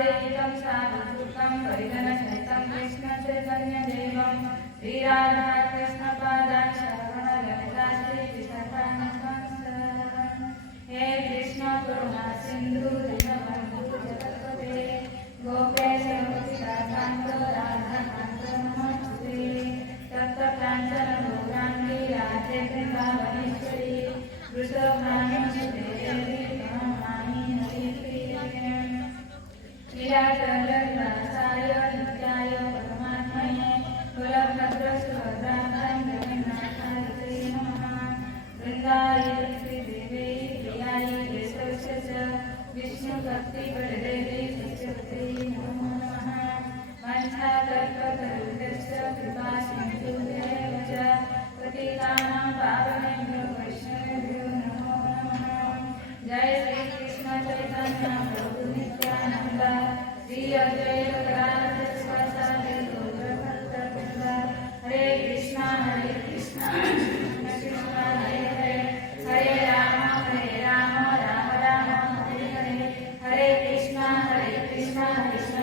सादेहितं साधुसुतं परिजनसहितं कृष्णचैतन्यदेवं श्रीराधा कृष्णपादान् श्रवणललिता श्रीविशाखान्वितांस्तः। हे कृष्ण करुणा सिन्धु दीनबन्धु जगत्पते गोपेश गोपिकान्त राधाकान्त नमोऽस्तुते। तप्तकाञ्चन गौराङ्गी राधे वृन्दावनेश्वरी वृषभानुसुते देवी प्रणमामि हरिप्रिये। लीलाचलनिवासाय नित्याय परमात्मने बलभद्रसुभद्राभ्यां जगन्नाथाय ते नमः। वृन्दाय श्रीदेवी प्रियाय केशवस्य च विष्णुभक्तिप्रदेवी सत्यवती नमो नमः। वंशाकल्पतरुभ्यश्च कृपासिन्धुभ्येव च पतितानां पावनेभ्यो वैष्णवेभ्यो नमो नमः। जय श्री कृष्ण चैतन्य प्रभु नित्यानंद श्री अद्वैत गदाधर शिवासादि गौरभक्तवृंद। हरे कृष्णा कृष्ण कृष्ण हरे हरे हरे राम राम राम हरे हरे। हरे कृष्णा कृष्ण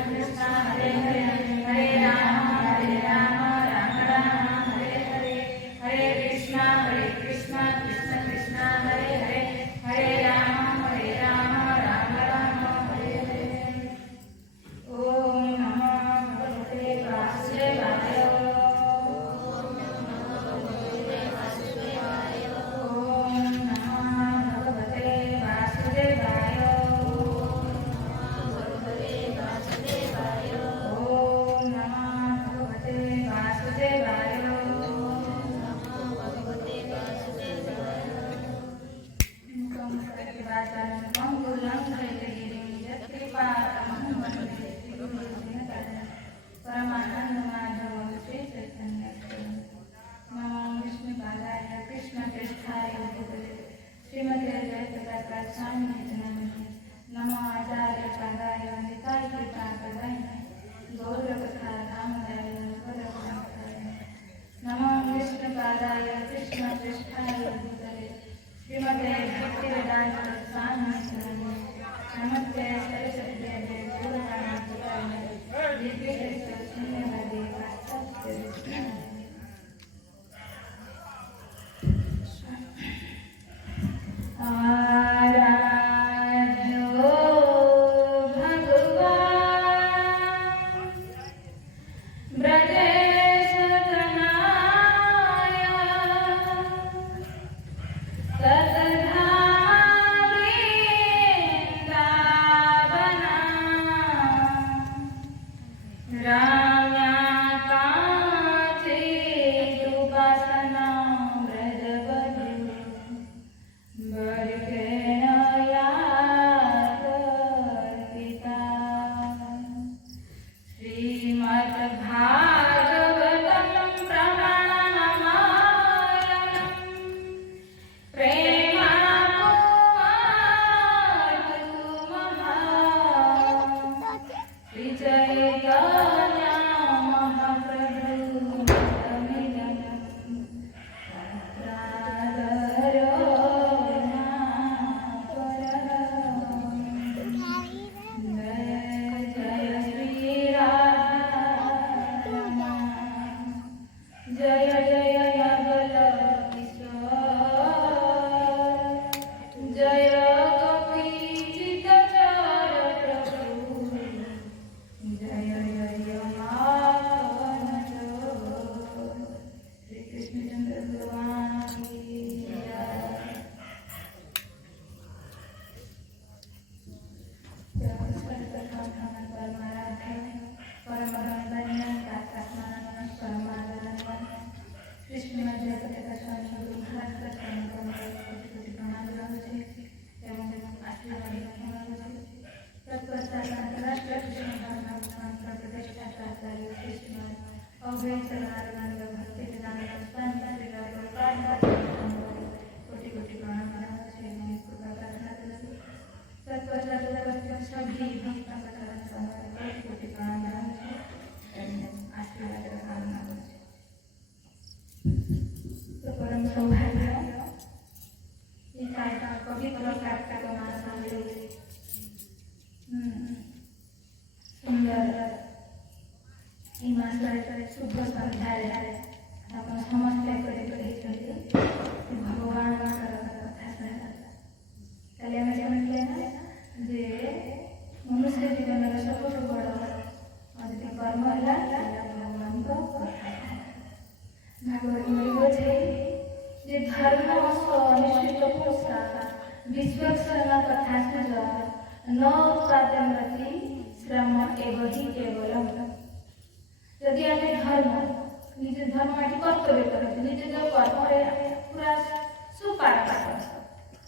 कृष्ण हरे हरे हरे राम राम राम हरे हरे। हरे कृष्णा कृष्ण कृष्ण कृष्ण हरे हरे हरे राम राम राम हरे हरे। ओम नमो भगवते वासुदेवाय। ओम नमो भगवते वासुदेवाय। ओम नमो भगवते वासुदेवाय। ओम नमो भगवते वासुदेवाय। परमानंद माधव श्री चैतन्य नमो विष्णुपादाय कृष्णप्रेष्ठाय भूतले श्रीमते जयप्रदा स्वामी नमः। नमो आचार्य पादाय निताय कृपाप्रदाय गौरकथा रामदाय वरदाय। नमो विष्णुपादाय कृष्णप्रेष्ठाय भूतले श्रीमते भक्तिवेदांत स्वामी नमः। नमस्ते सरस्वती देवे गौरवाणी दिव्य शून्यवादी वास्तव। आराध्यो भगवान् ब्रजेशतनाय ततधाम वृन्दावना राम्याकाञ्चीदुपासना व्रजवधू बर्हेण यातर्पिता। श्रीमद्भागवतं प्रमाणमायणं प्रेमापुमातु महा श्रीचैतन्य महाप्रभु तमिलनं तत्रादरो जय जय श्री राधा जय जय नवल किशोर जय गोपीचितचर प्रभु जय जय माखन चोर। श्री कृष्णचंद्र भगवान की जय। कोटि कोटि प्रणाम तो परम सौभाग्य पवित्र कार्तिक मास शुभ सन्ध्यारे आपण समस्त एकत्रित भगवान कथा शुणा कल आम शुणिले जे मनुष्य जीवन सब बड़ अति कर्म है भगवान भागवत मिले जे धर्म निश्चित पोषा विश्वक्षण कथा सुज न उत्पादनति श्रम एवं ही केवलम यदि आम धर्म निज धर्म कर्तव्य करते निज जो कर्म पूरा सुपाठ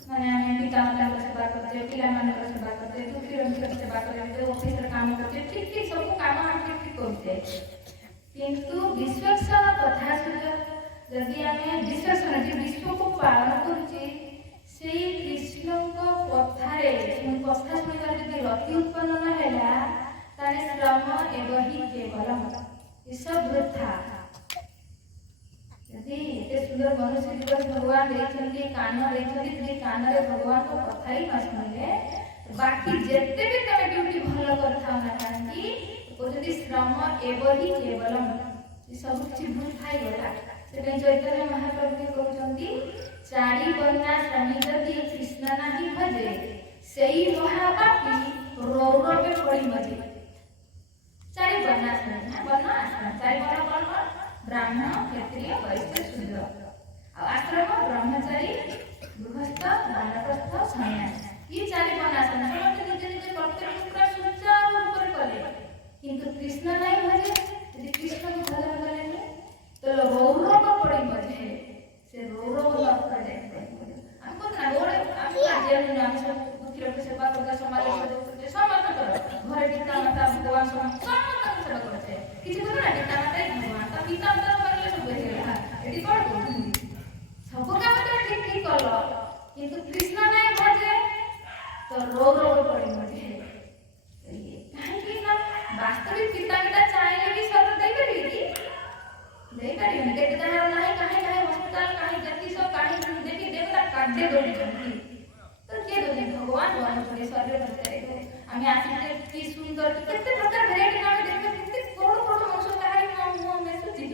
माने आम पिता माता सेवा करते पिला सेवा करते दुखी सेवा करते ऑफिस काम करते ठीक ठीक सब काम आम ठीक ठीक करते किंतु विश्वक्षण कथा सुज यदि आम विश्वक्षण जी विश्व को पालन करुचे से कृष्ण कथारे कथा शुणिबार यदि रति उत्पन्न नहेला ताने श्रम एवं ही केवलम ये सब वृथा यदि एते सुंदर मनुष्य जीवन भगवान देखते कान देखते कान रे भगवान को कथा ही न शुणिले बाकी जेते भी तमे ड्यूटी भल करथाओ ना कांकी ओ यदि श्रम एवं ही केवलम ये सब चीज वृथा ही गला से चैतन्य महाप्रभु कहउचंती चारि बन्ना स्वामी यदि कृष्ण नाही भजे सेई महापापी रौरवे पड़ी मजे चारि बन्ना स्वामी बन्ना आश्रम चारि बन्ना कौन ब्राह्मण क्षत्रिय वैश्य शूद्र आश्रम ब्रह्मचारी गृहस्थ वानप्रस्थ सन्यासी ये चारि बन्ना स्वामी समस्त निज निज कर्तव्य पूरा सुचारू रूप कले किंतु कृष्ण नाही भजे यदि कृष्ण को भजन करेंगे तो रौरव पड़ी मजे से रौरव लक्ष्य जाए हमको ना रोड हमको जेल में हम सब दुखी लोग सेवा करते समाज सेवा करते समस्त करो घर पिता माता भगवान समस्त सेवा करते किसी को ना पिता माता भगवान का पिता माता करले सब हेला एटी कोन कहउछी सब काम तो ठीक ठीक करलो किंतु कृष्ण नहीं भजे तो रौरव पड़ी मजे काहे कि ना वास्तविक पिता माता चाहे कि सब दे करी कि दे करी उनके पिता नहीं काहे काहे हॉस्पिटल काहे जति सब काहे देखि देवता काटे दोली जंती तो के दोली भगवान भगवान थोड़े शरीर करते आमी आसी की सुंदर कितने प्रकार वैरायटी नाम देखते कितने कोड़ कोड़ मनुष्य काहे मुंह में सुची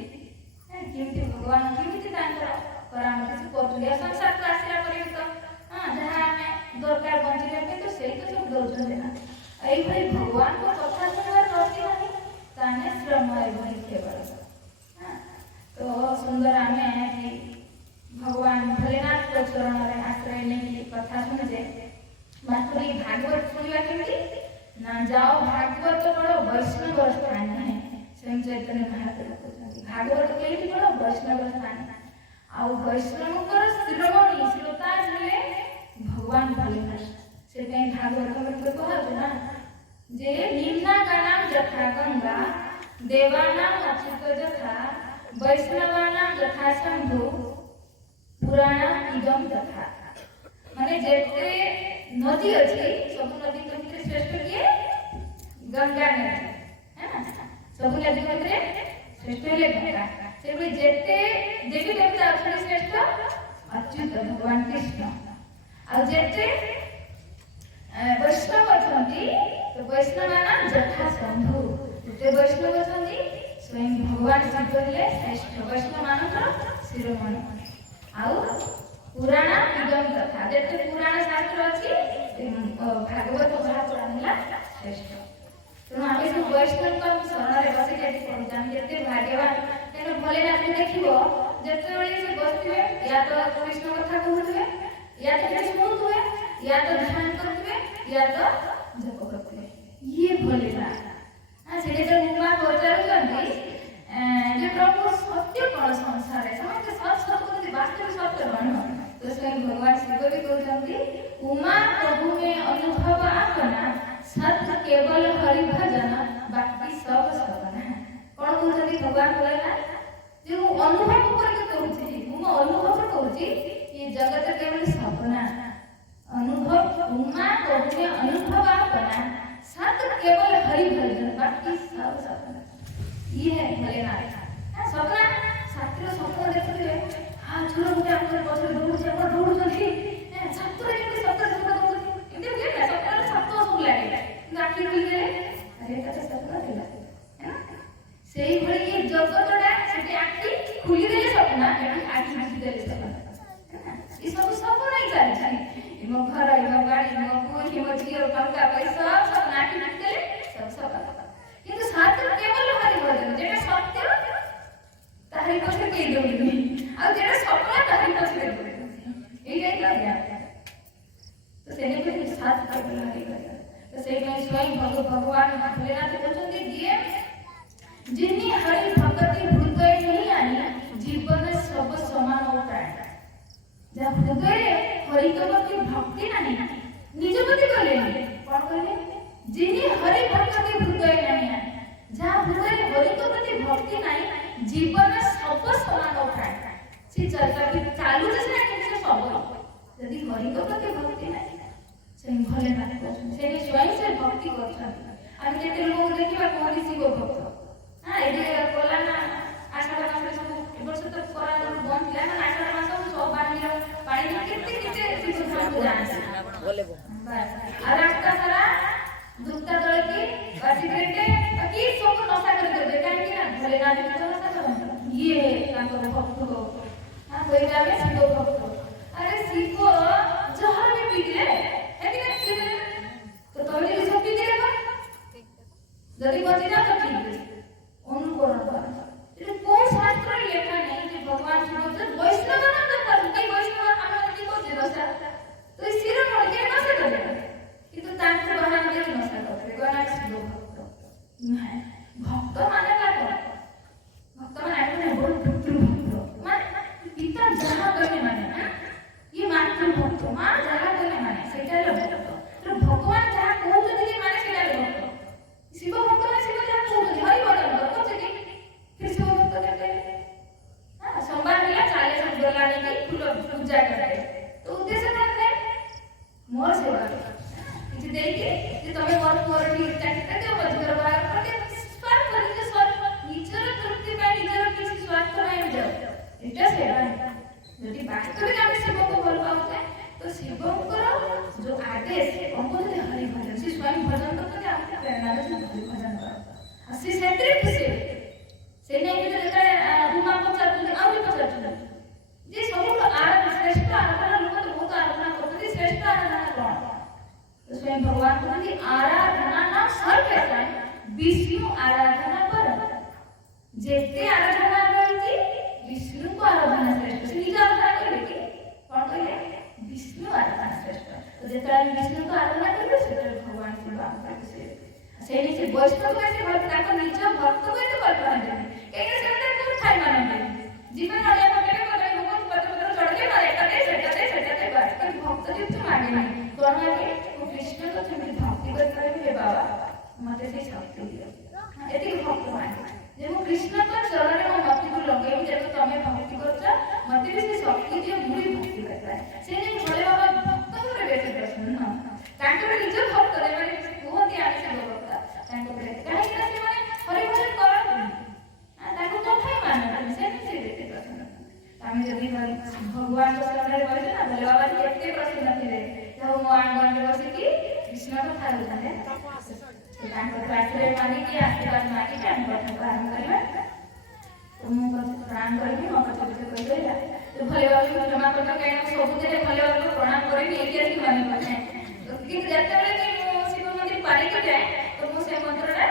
है केमती भगवान केमती तांकर करामती से कोतुलिया संसार को आश्रय करे तो हां जहां हमें दरकार बंचिले पे तो सही तो सब दौजन देना एई भाई भगवान को कथा सुनवार रहती नहीं ताने श्रम एवं केवल तो सुंदर आमे भगवान भोलेनाथ को चरण रे आश्रय नहीं कथा सुनजे वास्तविक भागवत सुनला केमती ना जाओ भागवत बड़ो वैष्णव स्थान है स्वयं चैतन्य महाप्रभु कहते भागवत केटी बड़ो वैष्णव स्थान आ वैष्णव कर शिरोमणि श्रोता हेले भगवान भोलेनाथ से कहीं भागवत में कहत ना जे निम्ना गानाम यथा गंगा देवानाम अच्युत यथा वैष्णवानां यथा शंभु पुराण इदम तथा माने जेते नदी अछि सब नदी भितर श्रेष्ठ किए गंगा नदी है ना सब नदी भितर श्रेष्ठ है गंगा से जेते देवी देवता अछि श्रेष्ठ अच्युत भगवान कृष्ण और जेते वैष्णव अछंती तो वैष्णवानां यथा शंभु जेते वैष्णव अछंती स्वयं भगवान श्री कहले श्रेष्ठ वैष्णव मानकर शिरोमणि आउ पुराण इदम तथा जेते पुराण शास्त्र अछि भागवत महापुराण हला श्रेष्ठ तो आमे सब वैष्णव का शरण रे बसे जेते पहुंचान जेते भाग्यवान तेनो भोलेनाथ देखिबो जेते बेले से बसथिबे या तो कृष्ण कथा कहथुबे या तो कृष्ण सुनथुबे या तो ध्यान करथुबे या तो जप करथुबे ये भोलेनाथ हां से जो उमा पचारुचंती जे प्रभु सत्य कौन संसार है समझते सच सत्य को वास्तविक सत्य बनो तो स्वयं भगवान शिव भी कहते उमा प्रभु में अनुभव आपना सत्य केवल हरि भजन बाकी सब सपना कौन कहते भगवान बोलेना जे मु अनुभव करके कहूची मु अनुभव कहूची ये जगत केवल सपना अनुभव उमा प्रभु में अनुभव आपना सत्य केवल हरि भजन बाकी सब सपना ये है भोलेनाथ सपना छात्र सपना देखते हाँ छोड़ मुझे अपने पछरे दौड़ से अपना दौड़ जल्दी छात्र के सपना सपना दौड़ इनके क्या सपना सपना सब लगे आखिर मिल गए अरे का सपना दिला है ना सेही भली ये जगतटा सेठी आखि खुली देले सपना एठी आखि बुझी देले सपना ई सब सपना नहीं चल छी मो घर मो गाड़ी मो पुरी मो झियो टंका पैसा सब आखि बुझी देले सब सपना किंतु शास्त्र केवल हरि भजन जेटा सत्य ताहि पछे के देउनी आ जेटा सपना ताहि पछे देउनी एई जाई गया तो सेने को शास्त्र केवल हरि भजन तो सेई में स्वयं भगवान भोलेनाथ कहते दिए जिन्नी हरि भक्ति हृदय नहीं आनी जीवन सब समान होता है जब हृदय हरि के प्रति भक्ति नहीं निज प्रति कले कौन कहले जिन्नी हरि भक्ति हृदय नहीं आनी जहाँ हृदय हरि के प्रति भक्ति नहीं जीवन सब समान होता है से चलता कि चालू जैसे कि सब यदि हरि के प्रति भक्ति नहीं से भोलेनाथ कहते से स्वयं से भक्ति करते हम केते लोग देखिबा कोन शिव भक्त हां एडी कोला ना आषाढ़ मास सब वर्ष तक कोरा बंद किया ना आषाढ़ मास सब बांधिया पानी कितने शिव भक्त जान बोले बस आ रास्ता सारा दुक्ता दल की बाजी करते कि सब नशा कर दे काहे कि ना भोलेनाथ की तो नशा कर ये ताको भक्त हो हां कोई जावे शिव भक्त अरे शिव जहर में पी ले है कि ना शिव तो तोरी सब पी दे जदी बची जा तो ठीक है অনুকরণ করা এটা কোন শাস্ত্রে লেখা নেই যে ভগবান শিব বৈষ্ণব না দরকার এই বৈষ্ণব আমরা কি করতে দশা তো এই শির মধ্যে নষ্ট করে কিন্তু তার বাহানা দিয়ে নষ্ট করে গণা শিব ভক্ত মানে কাকে ভক্ত মানে এখন বড় পুত্র ভক্ত মানে পিতা যাহা করে মানে ये मातृ भक्त मां যাহা করে মানে সেটা হলো ভক্ত তো ভগবান যাহা কইতে দিলে মানে সেটা হলো ভক্ত शिव भक्त में शिव जान को हरि भजन करते थे फिर शिव भक्त करते हां सोमवार मिला 40 डॉलर की फूल पूजा करते तो उद्देश्य क्या है मोर सेवा किसी देके कि तमे मोर मोर भी इच्छा दे बजगर बाहर करके स्वार्थ करके स्वार्थ निजर तृप्ति पे निजर किसी स्वार्थ नहीं जाओ एटा सेवा यदि वास्तविक हम शिव को बोल पाते तो शिव को जो आदेश हमको जो हरि भजन से स्वयं भजन करते आपको प्रेरणा से हरि भजन करो असि क्षेत्र से नहीं कि जेता उमा को चलते और भी चलते जे सब आराधना श्रेष्ठ आराधना लोग तो बहुत आराधना करते श्रेष्ठ आराधना कौन तो स्वयं भगवान को कि आराधना ना सर्वश्रेष्ठ है विष्णु आराधना पर जेते आराधना करती विष्णु को आराधना श्रेष्ठ से निज आराधना करके कौन कहले विष्णु आराधना श्रेष्ठ तो जेता विष्णु को आराधना करबे सेटा भगवान शिव आपका से नीचे वैष्णव कैसे भक्त का निज भक्त को तो कल्पना दे कहीं सेटा को खाई मानते जीवन वाले पकड़े पकड़े भगवान पत्र पत्र चढ़ के मारे सेटा दे बस कि भक्त जी तो मांगे नहीं कौन है वो कृष्ण को तुम भक्ति कर हे बाबा मते से शक्ति दियो एति भक्त माने जे वो कृष्ण को चरण में भक्ति को लगे जे तमे भक्ति करछ मते भी से शक्ति दियो मुई भक्ति करता है से नहीं भोले बाबा भक्त करे बेसी प्रश्न ना तांकर निज भक्त रे माने बहुत ही आशा भक्त तांकर काहे कि से माने हरि भजन करत आ ताको कथाई माने से से बेसी प्रश्न आमे जदी भगवान को शरण रे बसे ना भोले बाबा केते प्रश्न थिले तो मो आंगन रे बसे कि कृष्ण को थाल जाने तांकर पाखरे माने कि आशीर्वाद मांगी के हम कथा प्रारंभ करबा तो मो कथा प्रारंभ करबी मो कथा कहि देला तो भले बाबा को क्षमा करना कहीं सब जगह भले बाबा को प्रणाम करेंगे एक ऐसी माने पड़े तो कि जब तक कि शिव मंदिर पानी के जाए तो वो से मंत्र है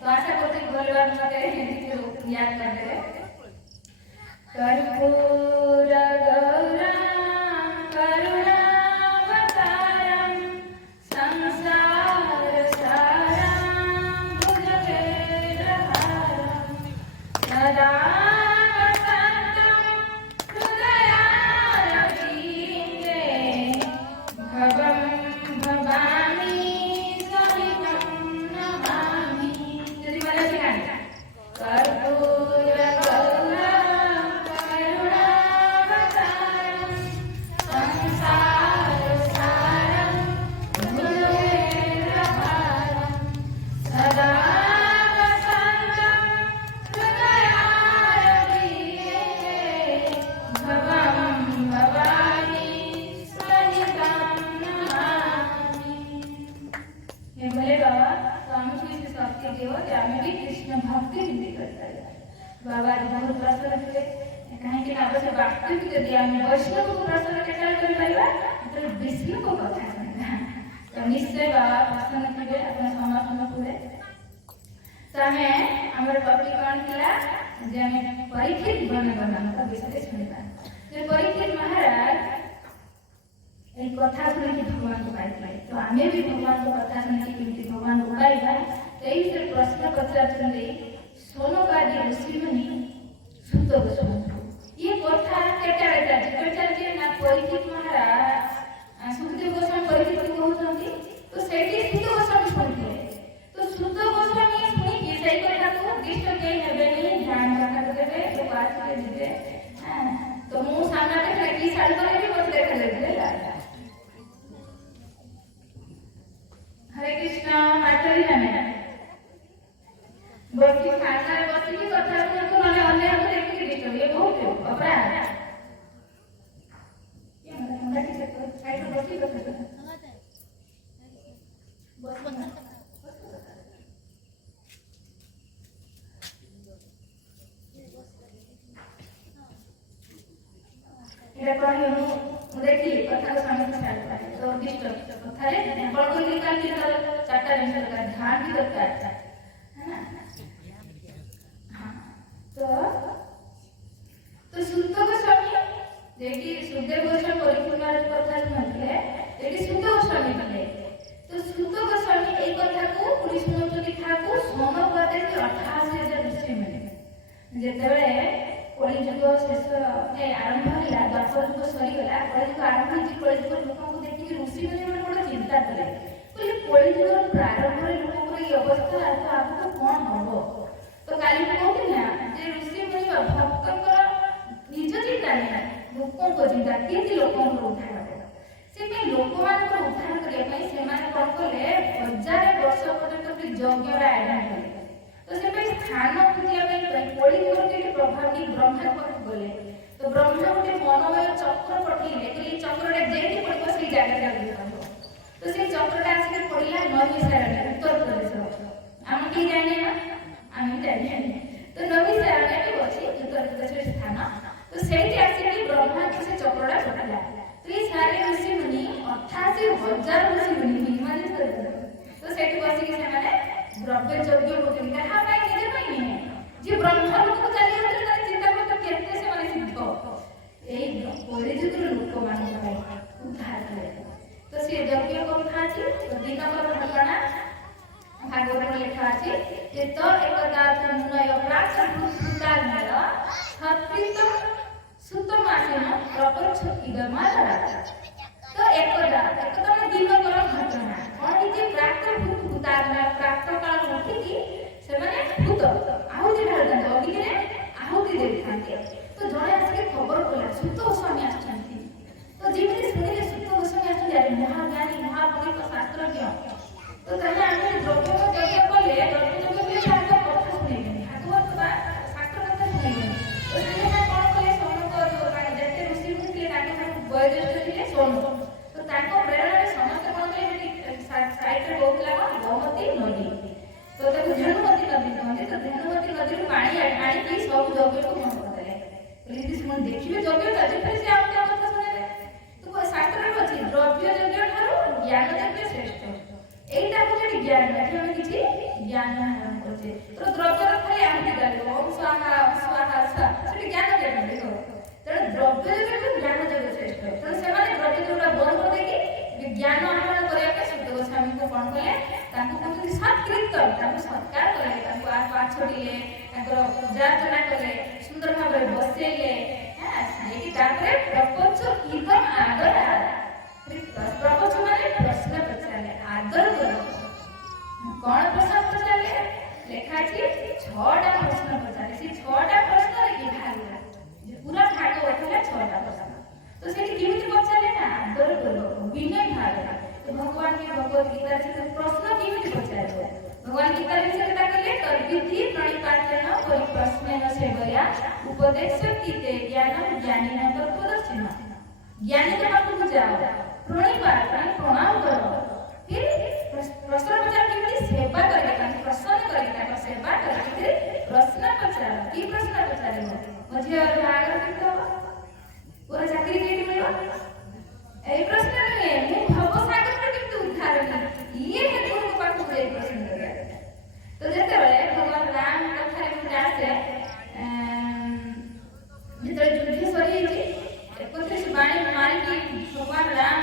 तो आशा करते हैं भले बाबा का हिंदी याद कर दे कर्पूर गौरम करुणावतारम संसार सारम भुजगेन्द्रहारम सदा ଆମକୁ ବି ସେ ଶକ୍ତି ଦିଅ ଯେ ଆମେ ବି କୃଷ୍ଣ ଭକ୍ତି ଯେମିତି କରିପାରିବା। ବାବା ବହୁତ ପ୍ରସନ୍ନ ଥିଲେ, କାହିଁକି ନା ଅବଶ୍ୟ ବାସ୍ତବିକ ଯଦି ଆମେ ବୈଷ୍ଣବକୁ ପ୍ରସନ୍ନ କେତେବେଳେ କରିପାରିବା ଯେତେବେଳେ ବିଷ୍ଣୁଙ୍କ କଥା ଶୁଣିବା, ତ ନିଶ୍ଚୟ ବାବା ପ୍ରସନ୍ନ ଥିବେ ଆପଣ ସମସ୍ତଙ୍କ ଉପରେ। ତ ଆମେ ଆମର ଟପିକ କ'ଣ ଥିଲା ଯେ ଆମେ ପରୀକ୍ଷିତ ଗଣଗଣଙ୍କ ବିଷୟରେ ଶୁଣିବା। ଯେ ପରୀକ୍ଷିତ ମହାରାଜ এই কথা শুনে ভগবানকে পাইଥିଲେ, তো আমি ବି ଭଗବାନଙ୍କ କଥା ଶୁଣିକି କେମିତି ଭଗବାନଙ୍କୁ ପାଇବା ସେଇ ବିଷୟରେ ପ୍ରଶ୍ନ ପଚାରୁଛନ୍ତି ସୋନକାଦି ଋଷିମୁନି ସୁତ ଗୋସ୍ୱାମୀଙ୍କୁ। ये କଥା କେତେବେଳେ ଚାଲିଛି ଚାଲିଛି ନା ପରୀକ୍ଷିତ ମହାରାଜ ସୁଖଦେବ ଗୋସ୍ୱାମୀ ପରୀକ୍ଷିତଙ୍କୁ କହୁଛନ୍ତି, ତ ସେଇଠି ସୁତ ଗୋସ୍ୱାମୀ ଶୁଣିଥିଲେ। ତ ସୁତ ଗୋସ୍ୱାମୀ ଶୁଣିକି ସେଇ କଥାକୁ ଉଦ୍ଦିଷ୍ଟ କେହି ହେବେନି, ଧ୍ୟାନ ରଖାକୁ ଦେବେ, ତ ପାଠରେ ଯିବେ। ତ ମୁଁ ସାମ୍ନାରେ କି ଶାଢ଼ୀ କରିବି ମତେ ଦେଖାଯାଉଥିଲେ। हरे कृष्ण माताजी ना बसी खाना बसी की कथा को माने अन्य हम देखि डिस्टर्ब ये बहुत अपराध ये हमरा की साइड में बसी कथा बस এটা কোন देखिए कथा को समझ में आता है तो डिस्टर्ब कथा रे बड़ कोई निकाल के चारटा जिनिस दरकार, ध्यान भी दरकार है ना। हां तो सुत गोस्वामी देखिए सुखदेव गोस्वामी परीक्षित महाराज कथा सुनले, देखिए सुत गोस्वामी थे, तो सुत गोस्वामी এই কথাକୁ পুলিশ শুনୁଛନ୍ତି ଠାକୁ ସମପଦେ 88,000 ଋଷି ମିଳେ। ଯେତେବେଳେ কলিযুগ শেষ আরম্ভ হলা, দ্বাপর যুগ সরিগলা, কলিযুগ আরম্ভ হয়েছে, কলিযুগ লোক দেখি ঋষি মানে বড় চিন্তা কলে বলে কলিযুগ প্রারম্ভরে লোকଙ୍କର এই অবস্থা তো আগুক কোন হব। তো কালি কହୁଥିଲି না যে ঋষি মুনি ভক্তଙ୍କର নিজ চিন্তা ନାହିଁ, ଲୋକଙ୍କ ଚିନ୍ତା କେମିତି ଲୋକଙ୍କର ଉଦ୍ଧାର ହେବ। ସେଥିପାଇଁ ଲୋକମାନଙ୍କର ଉଦ୍ଧାର କରିବା ପାଇଁ ସେମାନେ କ'ଣ କଲେ 1000 ବର୍ଷ ପର୍ଯ୍ୟନ୍ତ ଗୋଟେ ଯଜ୍ଞର ଆୟୋଜନ କଲେ। तो से पे स्थान खुदिया पे कोड़ी गुरु के प्रभाव की ब्रह्मा को बोले, तो ब्रह्मा गोटे मनोमय चक्र पठिले कि ये चक्रटा जेठी पड़ो से जगह लागो, तो से चक्रटा आके पड़िला नवीसारण्य उत्तर प्रदेश हम की जाने ना हम जाने, तो नवीसारण्य के बसी उत्तर प्रदेश स्थान, तो सेठी आके ब्रह्मा को से चक्रटा पठिला। तो ये सारे ऋषि मुनि 88,000 ऋषि मुनि माने तो सेठी बसी के माने द्रव्य यज्ञ होते कहा भाई निजे नहीं है जे ब्रह्मा लोक चली होते तार चिंता करते केते से माने सिद्ध एई कोड़ी जुगर लोक मान भाई उद्धार करे। तो से यज्ञ कथा अछि, तो दिन पर घटना भागवत में लिखा अछि जे तो एकदा मुनय प्राच भूतार मेल छत्रित सुतमासिन प्रपंच इदमाला। तो एकदा में दिन पर घटना और जे प्रात भूतार में प्रात काल उठिकी से माने भूत आहुति ढालते अग्नि रे आहुति देखाते। तो जणे आके खबर कला सुत गोस्वामी आछंती, तो जेमिति सुनिले सुत गोस्वामी आछंती अरे महाज्ञानी महापंडित शास्त्रज्ञ, तो तने आमे द्रव्य यज्ञ कले द्रव्य यज्ञ कले शास्त्र कथा सुनेबेनी, भागवत बा शास्त्र कथा सुनेबेनी। तो तने कोन कले सोनक माने जेते ऋषि मुनि थे ताके वयोज्येष्ठ थे सोनक, तो ताको प्रेरणा समस्त कोन कले साइड रे होतला गोमती नदी, तो ताको धेनुमती नदी कहते। तो धेनुमती नदी रे पानी आनी की सब यज्ञ को बंद कर देले, यदि सुन देखिबे यज्ञ ताजे फिर से आप क्या कथा सुनेबे। तो शास्त्र रे अछि द्रव्य यज्ञ ठारो ज्ञान यज्ञ श्रेष्ठ, एटा को जे ज्ञान बाकी हम किछि ज्ञान हरण करछे। तो द्रव्य रे खाली आहुति देले ओम स्वाहा स्वाहा सा सेठी ज्ञान यज्ञ देखो, तो द्रव्य यज्ञ ज्ञान यज्ञ श्रेष्ठ। तो से माने द्रव्य जोटा बंद कर देकी विज्ञान हरण करिया के सुत गोस्वामी को कोन कले ताकू कोन सत्कृत ताकू सत्कार कले, ताकू पाछ छोड़िले, ताकर पूजा अर्चना कले, सुंदर भाबरे बसेले। हां सेठी ताकरे प्रपंच इदम आदर प्रपंच माने प्रश्न पचाले आदर करो। कोन प्रश्न पचाले लेखा अछि 6टा प्रश्न पचाले, से 6टा प्रश्न रे की भाग जे पूरा भागवत है 6टा प्रश्न। तो सेठी केमिति पचाले ना आदर करो विनय भाव। तो भगवान के भगवत गीता से प्रश्न केमिति पचाले भगवान गीता रे से कहले तद्विधि प्रणिपातेन परिप्रश्नेन सेवया उपदेशक्तिते ज्ञानम ज्ञानिन तत्वदर्शिन। ज्ञानी के पास जाओ प्रणिपात प्रणाम करो, फिर प्रश्न पचार केमिति सेवा कर ମୋ ଝିଅର ବାହାଘର କେମିତି ହବ, ପୁଅ ଚାକିରି କେମିତି ମିଳିବ, ଏଇ ପ୍ରଶ୍ନ ନୁହେଁ। ମୁଁ ଭବସାଗରରେ କେମିତି ଉଦ୍ଧାର ହେବି, ଇଏ ଠାକୁରଙ୍କ ପାଖକୁ ଯାଇ ପ୍ରଶ୍ନ କରିବା। ତ ଯେତେବେଳେ ଭଗବାନ ରାମ କଥାରେ ମୁଁ ଆସେ, ଯେତେବେଳେ ଯୁଦ୍ଧ ସରିଯାଇଛି 31 ବାଣୀ ମାରିକି ଭଗବାନ ରାମ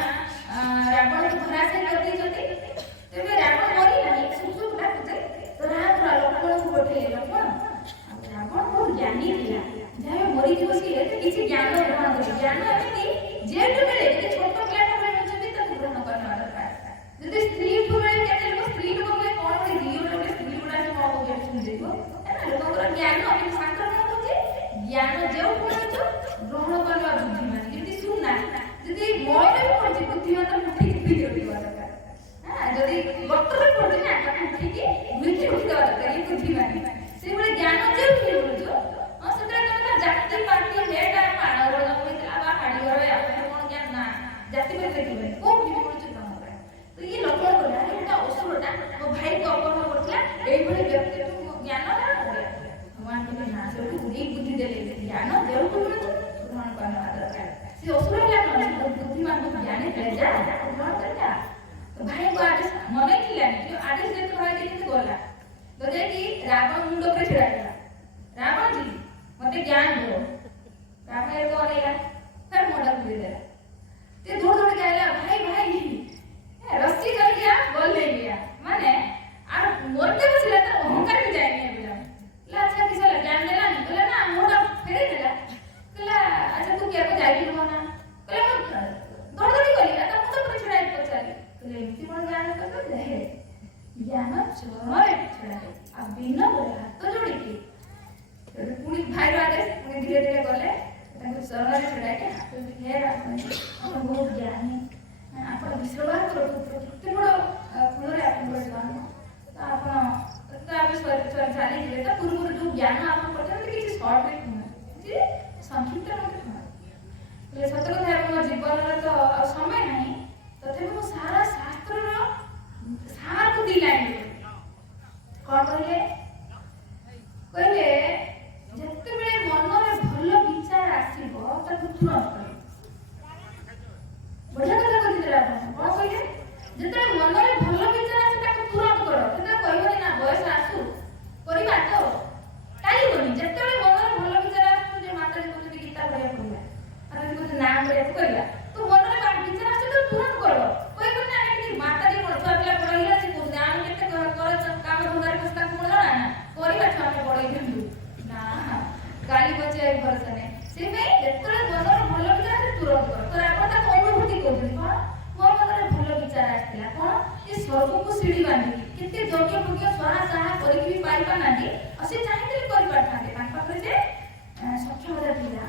ରାବଣକୁ ଧରାଶାୟୀ କରିଦେଇଛନ୍ତି, ତେବେ ରାବଣ ମରିଲାନି, ସୁଖ ଡାକୁଥିଲେ। ତ ରାମ ଲକ୍ଷ୍ମଣକୁ ପଠେଇଲେ, ଲକ୍ଷ୍ମଣ ରାବଣ ବହୁତ ଜ୍ଞାନୀ ଥିଲା, ଯାହା ମରିଯିବ ସିଏ କିଛି ଜ୍ଞାନ ଗ୍ରହଣ କରି, ଜ୍ଞାନ ଏମିତି ଯେଠୁ ମିଳେ, ଯଦି ଛୋଟ ପିଲାଠୁ ମିଳୁଛନ୍ତି ତାକୁ ଗ୍ରହଣ କରିବା ଦରକାର। ଯଦି ସ୍ତ୍ରୀଠୁ ମିଳେ, କେତେ ଲୋକ ସ୍ତ୍ରୀ ଲୋକ ମିଳେ କଣ ଗୋଟେ ଝିଅ ଗୋଟେ ସ୍ତ୍ରୀ ଗୁଡା କଣ କହୁଛି ଶୁଣିଦେବ, ଲୋକଙ୍କର ଜ୍ଞାନ କିନ୍ତୁ ଶାସ୍ତ୍ର କଣ କହୁଛି, ଜ୍ଞାନ ଯେଉଁଠୁ ମିଳୁଛୁ ଗ୍ରହଣ କରିବା ବୁଦ୍ଧିମାନ। ଯେମିତି ସୁନା ଯଦି ମଳରେ ପଡୁଛି ବୁଦ୍ଧିମାନ ଉଠିକି ଭିତରେ ଉଠିବା ଦରକାର, ଯଦି ଗଟରେ ପଡୁଛି ନା ତାକୁ ଉଠିକି ଭିତରେ ଉଠିବା ଦରକାର, ଇଏ ବୁଦ୍ଧିମାନ। ସେଇଭଳି ଜ୍ଞାନ ଯେଉଁଠି ମିଳୁଛୁ, ସେଥିରେ ତମେ ଜାତି ପାତି ହେଟା ପାଣ ଘର କହିଥିଲା ବା ହାଡି ଘର ଆପଣ କଣ ଜ୍ଞାନ ନା ଜାତି ପାତି ଦେଖିବେନି, କୋଉଠି ମିଳୁଛି ଗ୍ରହଣ କରେ। ତ ଇଏ ଲକ୍ଷ୍ମଣ କଲା, ଏଇଟା ଅସୁରଟା ମୋ ଭାଇକୁ ଅପହରଣ କରୁଥିଲା, ଏଇଭଳି ବ୍ୟକ୍ତିକୁ ଜ୍ଞାନ ଭଗବାନ କହିଲେ ନା, ସେଠୁ ଏଇ ବୁଦ୍ଧି ଦେଲେ ଜ୍ଞାନ ଯେଉଁଠୁ ମିଳୁଛି ଗ୍ରହଣ କରିବା ଦରକାର। ସେ ଅସୁର ହେଲା କଣ, ବୁଦ୍ଧିମାନଙ୍କୁ ଜାଣିଥିଲେ ଯା ଗ୍ରହଣ କରି ଯା। ଭାଇଙ୍କୁ ଆଦେଶ ମନେ ଥିଲାନି, କିନ୍ତୁ ଆଦେଶ ଯେହେତୁ ଭାଇ ଯେମିତି ଗଲା, ତ ଯାଇକି ରାବଣ ମୁଣ୍ଡ ଉପରେ ଛିଡା ହେଲା, ରାବଣଜୀ ମତେ ଜ୍ଞାନ ଦିଅ। ରାବଣ କଣ ହେଲା, ଫେର ମୁଣ୍ଡ ବୁଲେଇଦେଲା। ସେ ଦୌड़ ଦୌଡ଼ିକି ଆଇଲା, ଭାଇ ଭାଇ ରସି କରିକି ଗଲେ ମାନେ আর মরতে বসিল, তার অহংকার কি যায়নি এগুলা। আচ্ছা কিছু জ্ঞান দেলানি, বলে না মোটা ফেরে দেলা, কইলা আচ্ছা তুই কি যাইবি না, কইলা দৌড় দৌড়ি করি, আর তা মুতো করে ছড়াই পচারি, কইলে এমতি কোন জ্ঞান কথা দেহে, জ্ঞান চোরে ছড়াই আর বিনা বলে হাত যোড়িকি পুଣି ଭାଇର ଆଦେଶ, ପୁଣି ଧୀରେ ଧୀରେ ଗଲେ ତାଙ୍କୁ ଚରଣରେ ଛିଡାଇକି ହାତ ହେ ଆପଣ ବହୁତ ଜ୍ଞାନୀ, ଆପଣ ବିଶ୍ୱାସ କରନ୍ତୁ କେତେ ବଡ଼ କୂଳରେ ଆପଣଙ୍କର ଜନ୍ମ, ତ ଆପଣ ଚାଲିଯିବେ। ତା ପୂର୍ବରୁ ଯୋଉ ଜ୍ଞାନ ଆପଣ କରିଛନ୍ତି କିଛି ସର୍ଟରେ କୁହନ୍ତୁ, ସଂକ୍ଷିପ୍ତ ମତେ କୁହନ୍ତୁ। ହେଲେ ସତ କଥା ମୋ ଜୀବନରେ ତ ଆଉ ସମୟ ନାହିଁ, ତଥାପି ମୁଁ ସାରା ଶାସ୍ତ୍ରର ସାରକୁ ଦି ଲାଇନ୍ କଣ କହିଲେ, କହିଲେ ଯେତେବେଳେ ମନରେ ଭଲ ବିଚାର ଆସିବ ତାକୁ ତୁରନ୍ତ କର। ବଢିଆ କଥା କହିଥିଲେ ଆପଣ, କଣ କହିଲେ, ଯେତେବେଳେ ମନରେ ଭଲ ବିଚାର ଆସେ ତାକୁ ତୁରନ୍ତ କର। ସେତେବେଳେ କହିବନି ନା ବୟସ ଆସୁ କରିବା ତ ଟାଳିବନି। ଯେତେବେଳେ ମନରେ ଭଲ ବିଚାର ଆସୁ, ଯେ ମାତାଜୀ କହୁଛନ୍ତି ଗୀତା ପଢିବା ପଡିଲା, ମାତାଜୀ କହୁଛନ୍ତି ନାଁ କରିବାକୁ କରିବା, ତ ମନରେ ବିଚାର ଆସେ ତ ତୁରନ୍ତ କର। କହିବନି ନା ଏମିତି ମାତାଜୀ ଛୁଆ ପିଲା ବଡ ହେଇଗଲା, ସେ କହୁଛନ୍ତି ଆମେ କେତେ କାମ ଧନ୍ଦାରେ ବସି ତାକୁ କଣ ଜଣା ନା କରିବା ଛୁଆ ଆମେ ବଡେଇ ଦିଅନ୍ତୁ ନା, ଗାଳି ବଚେଇବା ଭରସା ନାହିଁ। ସେଇପାଇଁ ଯେତେବେଳେ ମନରେ ଭଲ ବିଚାର ଆସେ ତୁରନ୍ତ କର। ତ ଆପଣ ତାକୁ ଅନୁଭୂତି କରୁଛନ୍ତି କଣ, ମୋ ମନରେ ଭଲ ବିଚାର ଆସିଥିଲା, କଣ ଏ ସ୍ୱର୍ଗକୁ ସିଡି ବାନ୍ଧିକି କେତେ ଯଜ୍ଞ ଫଜ୍ଞ ସ୍ୱହା ସାହା କରିକି ବି ପାରିପାରୁନାହାନ୍ତି, ଆଉ ସେ ଚାହିଁଥିଲେ କରିପାରିଥାନ୍ତେ, ତାଙ୍କ ପାଖରେ ଯେ ସକ୍ଷମତା ଥିଲା,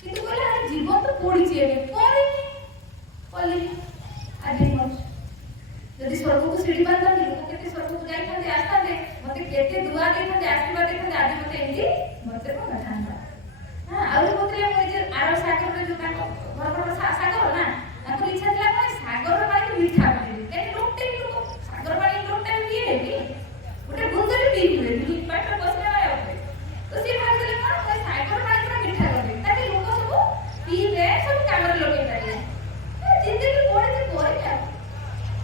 କିନ୍ତୁ କହିଲେ ଆରେ ଜୀବନ ତ ପୋଡିଛି, ଏବେ କରିନି କଲି ଆଜି ମରୁଛି। ଯଦି ସ୍ୱର୍ଗକୁ ସିଡି ବାନ୍ଧନ୍ତି ଲୋକ କେତେ ସ୍ୱର୍ଗକୁ ଯାଇଥାନ୍ତେ, ଆସିଥାନ୍ତେ, ମତେ କେତେ ଦୁଆ ଦେଇଥାନ୍ତେ, ଆଶୀର୍ବାଦ ଦେଇଥାନ୍ତେ, ଆଜି ମତେ ଏମିତି ମତେ କଣ ନଥାନ୍ତା। ଆଉ କହୁଥିଲେ ମୁଁ ଯେ ଆର ସାଗରରେ ଯୋଉ ତାଙ୍କ ଘର ସାଗର ନା, ତାଙ୍କର ଇଚ୍ଛା ଥିଲା କଣ ସାଗର ପାଣିକି ମିଠା କରିଦେବି, କାହିଁକି ଲୋଟେ ଲୋକ ସାଗର ପାଣି ଲୋଟା ପିଏ ହେବି, ଗୋଟେ ବୁନ୍ଦରେ ପିଇ ହୁଏ ପାଟିରେ ପଶିଲା ଉପରେ। ତ ସିଏ ଭାବିଥିଲେ କଣ ସାଗର ପାଣି ପୁରା ମିଠା କରିଦେବି, ତାକି ଲୋକ ସବୁ ପିଇବେ, ସବୁ କାମରେ ଲଗେଇ ପାରିବେ। ଜିନ୍ଦଗି ପଡିଛି କରିବି ଆଉ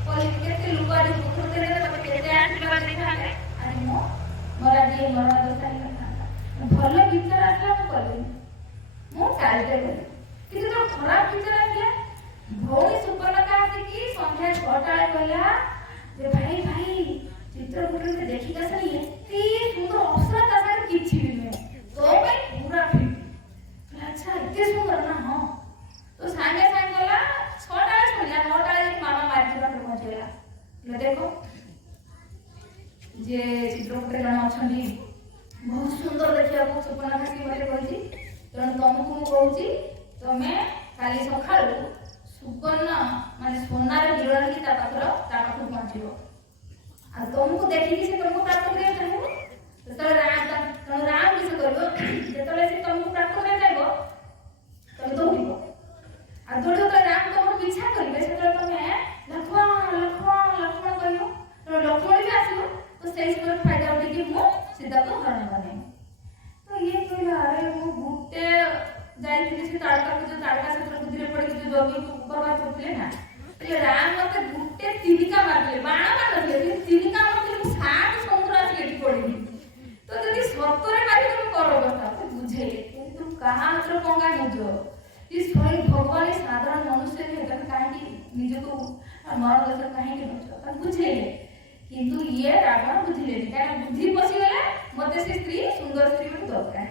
କଲି, କେତେ ଲୋକ ଆଜି ଉପକୃତ ହେଲେ, ତାକୁ କେତେ ଆଶୀର୍ବାଦ ଦେଇଥାନ୍ତେ, ଆଜି ମୋର ଆଜି ମରଣ ଦଶା ହେଇନଥାନ୍ତା। ଭଲ ବିଚାର ଆସିଲା ମୁଁ କଲିନି, ମୁଁ କାଳିଟେ କଲି। କିନ୍ତୁ ଯୋଉ ଖରାପ ବିଚାର ଆସିଲା, ଭଉଣୀ ସୁପର୍ଣ୍ଣକା ଆସିକି ସନ୍ଧ୍ୟା 6ଟା ବେଳେ କହିଲା ଯେ ଭାଇ ଭାଇ ଚିତ୍ରକୂଟରେ ଦେଖିକି ଆସିଲି, ଏତେ ସୁନ୍ଦର ଅପସରା, ତା ସାଙ୍ଗରେ କିଛି ବି ନୁହେଁ, ତୋ ପାଇଁ ପୁରା ଫିଟ୍। ଆଚ୍ଛା ଏତେ ସୁନ୍ଦର ନା, ହଁ। ତ ସାଙ୍ଗେ ସାଙ୍ଗେ ଗଲା, 6ଟା ବେଳେ ଶୁଣିଲା, 9ଟା ବେଳେ ଯାଇକି ମାମା ମାରିକି ପାଖରେ ପହଞ୍ଚିଗଲା। ଦେଖ ଯେ ଚିତ୍ରକୂଟରେ ଜଣେ ଅଛନ୍ତି ବହୁତ ସୁନ୍ଦର ଦେଖିବାକୁ, ସୁପର୍ଣ୍ଣକା ମତେ କହିଛି, ତେଣୁ ତମକୁ ମୁଁ କହୁଛି ତମେ କାଲି ସକାଳୁ ସୁବର୍ଣ୍ଣ ମାନେ সোনার হিরণ কি ତା ପାଖକୁ ପହଞ୍ଚିବ, ଆଉ ତମକୁ ଦେଖିକି ସେ ତମକୁ ପ୍ରାପ୍ତ କରିବାକୁ ଚାହିଁବ। ଯେତେବେଳେ ରାମ କିସ କରିବ, ଯେତେବେଳେ ସେ ତମକୁ ପ୍ରାପ୍ତ କରିବାକୁ ଚାହିଁବ ତମେ ଦୌଡ଼ିବ, ଆଉ ଦୌଡ଼ିବ, ତ ରାମ ତମର ପିଛା କରିବେ, ସେତେବେଳେ ତମେ ଲକ୍ଷ୍ମଣ ଲକ୍ଷ୍ମଣ ଲକ୍ଷ୍ମଣ କହିବ, ତେଣୁ ଲକ୍ଷ୍ମଣ ବି ଆସିବ। ତ ସେଇ ସମୟରେ ଫାଇଦା ଉଠିକି ମୁଁ ସୀତାକୁ ହରଣ ବନେଇବି। ତ ଇଏ କହିଲା ଆରେ ମୁଁ ଗୋଟେ ଯାଇଥିଲି ସେ ତାରକାକୁ ଯୋଉ ତାରକା ସେଥର ବୁଦ୍ଧିରେ ପଡିକି ଯୋଉ ଜଗିକୁ ବରବାଦ କରୁଥିଲେ ନା, ରାମ ମତେ ଗୋଟେ ତିନିକା ମାରିଥିଲେ, ବାଣ ମାରିଥିଲେ, ତିନିକା ମାରିଥିଲେ, ମୁଁ 7 ସମୁଦ୍ର ଆସିକି ଏଠି ପଡିଲି। ତ ଯଦି ସତରେ ମାରି ତମେ କର କଥା ବୁଝେଇଲେ, କିନ୍ତୁ କାହା ହାତରେ ପଙ୍ଗା ନୁଜ ये स्वयं भगवान साधारण मनुष्य है कहीं निजको मरण दशा कहीं नच बुझेले किंतु ये रावण बुझिले क्या बुद्धि पशिगला मते से स्त्री सुंदर स्त्री मते दरकार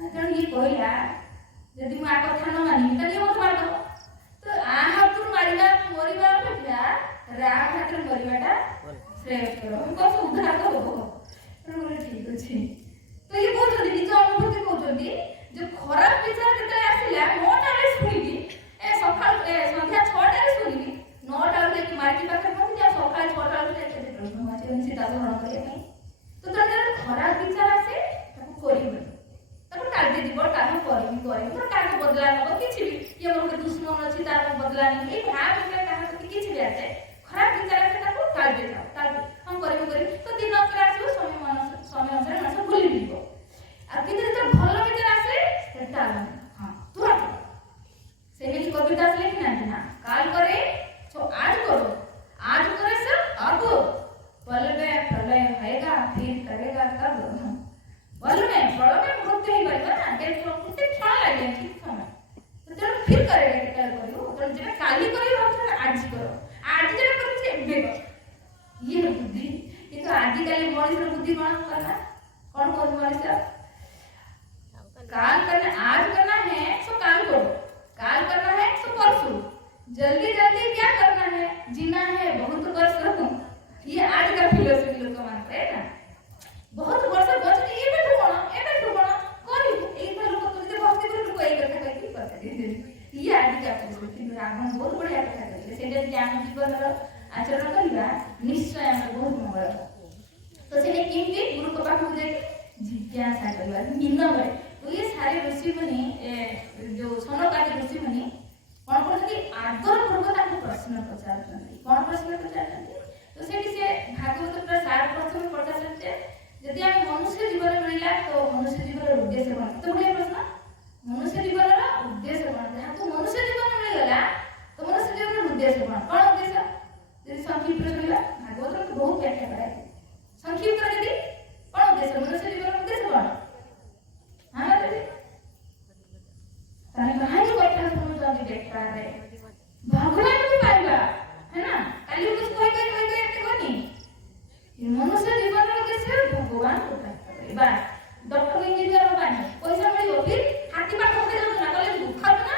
कारण ये कहला यदि मैं आ कथा न मानी त ये मत मार दो तो आ हाथ मारिबा मरिबा अपेक्षा राम हाथ मरिबाटा श्रेयस्कर हमको उद्धार तो हो ठीक अछि। तो ये कहते निज अनुभूति कहते जो खराब विचार केते आसिला 9टा रे सुनिबी ए सकाळ संध्या 6टा रे सुनिबी 9टा रे कि मार्की पाखे पहुंची जा सकाळ 6टा रे केते प्रश्न माचे सीधा ग्रहण करिया नहीं तो तर खराब विचार आसे ताको करिबो ताको टाल दे दिबो ताको करिबी तो ताको बदला न किछि भी ये मोर दुश्मन अछि तार बदला नहीं ए भाव के ताको किछि भी आसे खराब विचार आसे ताको टाल दे ताको हम करिबो तो दिन क्लास समय अनुसार मास भूली दिबो आ किंतु तो भलो विचार आसे सेटा हां तुरंत से नहीं कविता लिखी ना काल करे तो आज करो आज करे सब अब पल में प्रलय होएगा फिर करेगा कब पल में मृत्यु ही पड़ेगा ना के कितने क्षण लगे ठीक समय तो जब फिर करेगा कि कल करियो तो जब काली करियो तो आज करो आज जब करो से बेग ये बुद्धि ये तो आदिकाली मनुष्य बुद्धि कौन मनुष्य काल करना आज करना है तो काल करो काल करना है तो परसों जल्दी जल्दी क्या करना है जीना है बहुत वर्ष रखूं ये आज का फिलोसफी लोग मानते हैं ना बहुत वर्ष बच ये बैठो बड़ा करी एक तो लोग तो भक्ति कर लोग एक कथा कहती करते ये आज का फिलोसफी रावण बहुत बढ़िया कथा कहते सेटा ज्ञान जीवन आचरण करबा निश्चय हम बहुत मंगल तो सेने केमती गुरु को पाखु जाके जिज्ञासा करबा निम्न तो ये सारे ऋषि मुनि जो सनकादि ऋषि मुनि कौन करते आदर पूर्वक प्रश्न पचारते कौन प्रश्न पचारते तो से भागवत पूरा सार प्रश्न पचारते यदि हम मनुष्य जीवन मिला तो मनुष्य जीवन उद्देश्य कौन तो बढ़िया प्रश्न मनुष्य जीवन उद्देश्य कौन जहाँ मनुष्य जीवन मिलगला तो मनुष्य जीवन उद्देश्य कौन उद्देश्य यदि संक्षिप्त सुनिबा भागवत बहुत व्याख्या कराए संक्षिप्त यदि कौन उद्देश्य मनुष्य जीवन उद्देश्य कौन हाँ दीदी ताने कहानी कथा सुनुचंदी देखता रे भगवान को पाइबा है ना काली कुछ कहि एते कोनी ये मनुष्य जीवन रो उद्देश्य भगवान को प्राप्त करबा डॉक्टर इंजीनियर होबानी पैसा मिलिबो फिर हाथी पाठ होते जाऊ ना कॉलेज को खाऊ ना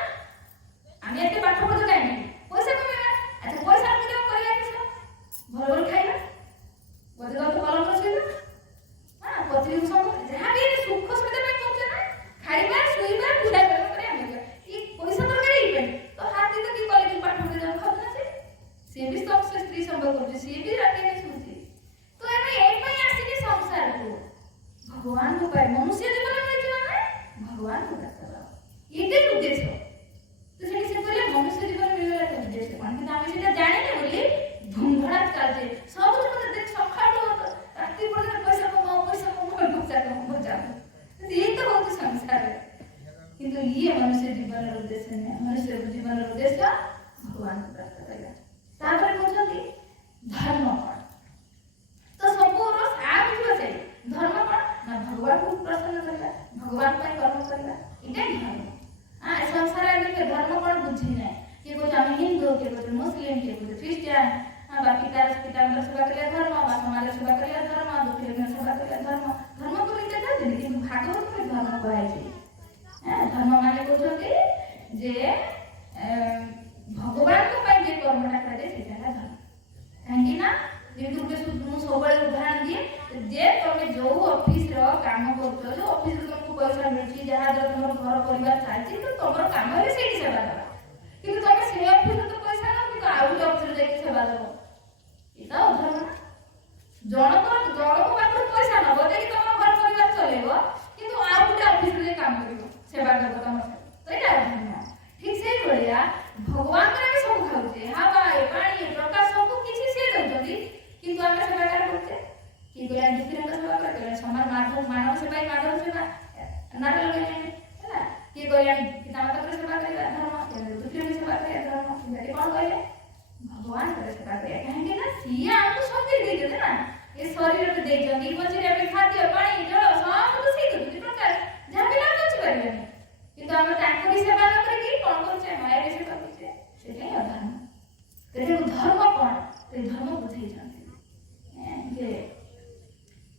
आमी एते पाठ पढो काई नहीं पैसा कमेला अच्छा पैसा हम जब करिया किस भर भर खाइबा बदला तो कलम रसिबा हां पत्नी सब जहां भी सुख सुविधा में पहुंचे ना खाइबा सुइबा पूजा करे हम ये पैसा दरकार ही तो हाथी तो की कॉलेज पाठ होते जाऊ खाऊ ना से भी सब से स्त्री संभव करते से भी राती में सुनती तो एमे एक में आसी के संसार को भगवान को पाए मनुष्य जीवन में जीवन है भगवान को प्राप्त ये के उद्देश्य तो से कहले मनुष्य जीवन में मिलला के उद्देश्य कौन कि हम सेटा जाने ना बोली धुमधड़ा चलते सब लोग देख सखाडो राती पर्यंत पैसा कमाओ बचा ये तो होती संसार है किंतु ये मनुष्य जीवन उद्देश्य नहीं मनुष्य जीवन उद्देश्य भगवान को प्राप्त करना तापर कहते धर्म कौन तो सबरो साथ जो है धर्म कौन ना भगवान को प्रसन्न करना भगवान पर कर्म करना इटे धर्म हां संसार में धर्म कौन बुझी नहीं के को हम हिंदू के को मुस्लिम के को क्रिश्चियन हां बाकी तार पितांबर सेवा करिया धर्म बा समाज सेवा करिया धर्म दुखी लोग सेवा करिया धर्म को इते था लेकिन भागवत में धर्म कहै छै हां धर्म माने कहते जे भगवान को पाई जे कर्मटा करे सेटा धर्म काहेकि ना जेतु के सुनु सबले उदाहरण दिए जे तमे जो ऑफिस रो काम करतो जो ऑफिस रो तुमको पैसा मिलची जहां जो तुमर घर परिवार चालची तो तमर काम रे सेठी सेवा करा किंतु तमे से ऑफिस तो पैसा ना कि आउट ऑफिस जाके सेवा दो इता धर्म जण को पाखु पैसा न बोले कि तमर घर परिवार चलेबो किंतु आउट ऑफिस रे काम करियो सेवा करबो तमर तो एटा धर्म ठीक से बढ़िया भगवान करे सब खाउचे हवा पानी प्रकाश सब किछि से दउतदी किंतु आमे सेवा करते कि गोला दुखी रंग सेवा करते समान माधव मानव सेवा माधव सेवा नारा लगे है ना किए कहले पितामाता को सेवा करिया धर्म दूसरे को सेवा करिया धर्म सेठी कौन कहले भगवान को सेवा करिया कहेंगे ना सिया हमको सब दे देते ना ये शरीर में दे जंदी बचरे पे खाद्य पानी जल सब तो से दे प्रकार जहां भी ना बच परिबे किंतु हम ताको भी सेवा न करी कौन करछे माया भी सेवा करछे सेठी अधर्म तेरे धर्म कौन ते धर्म बुझे जानते जे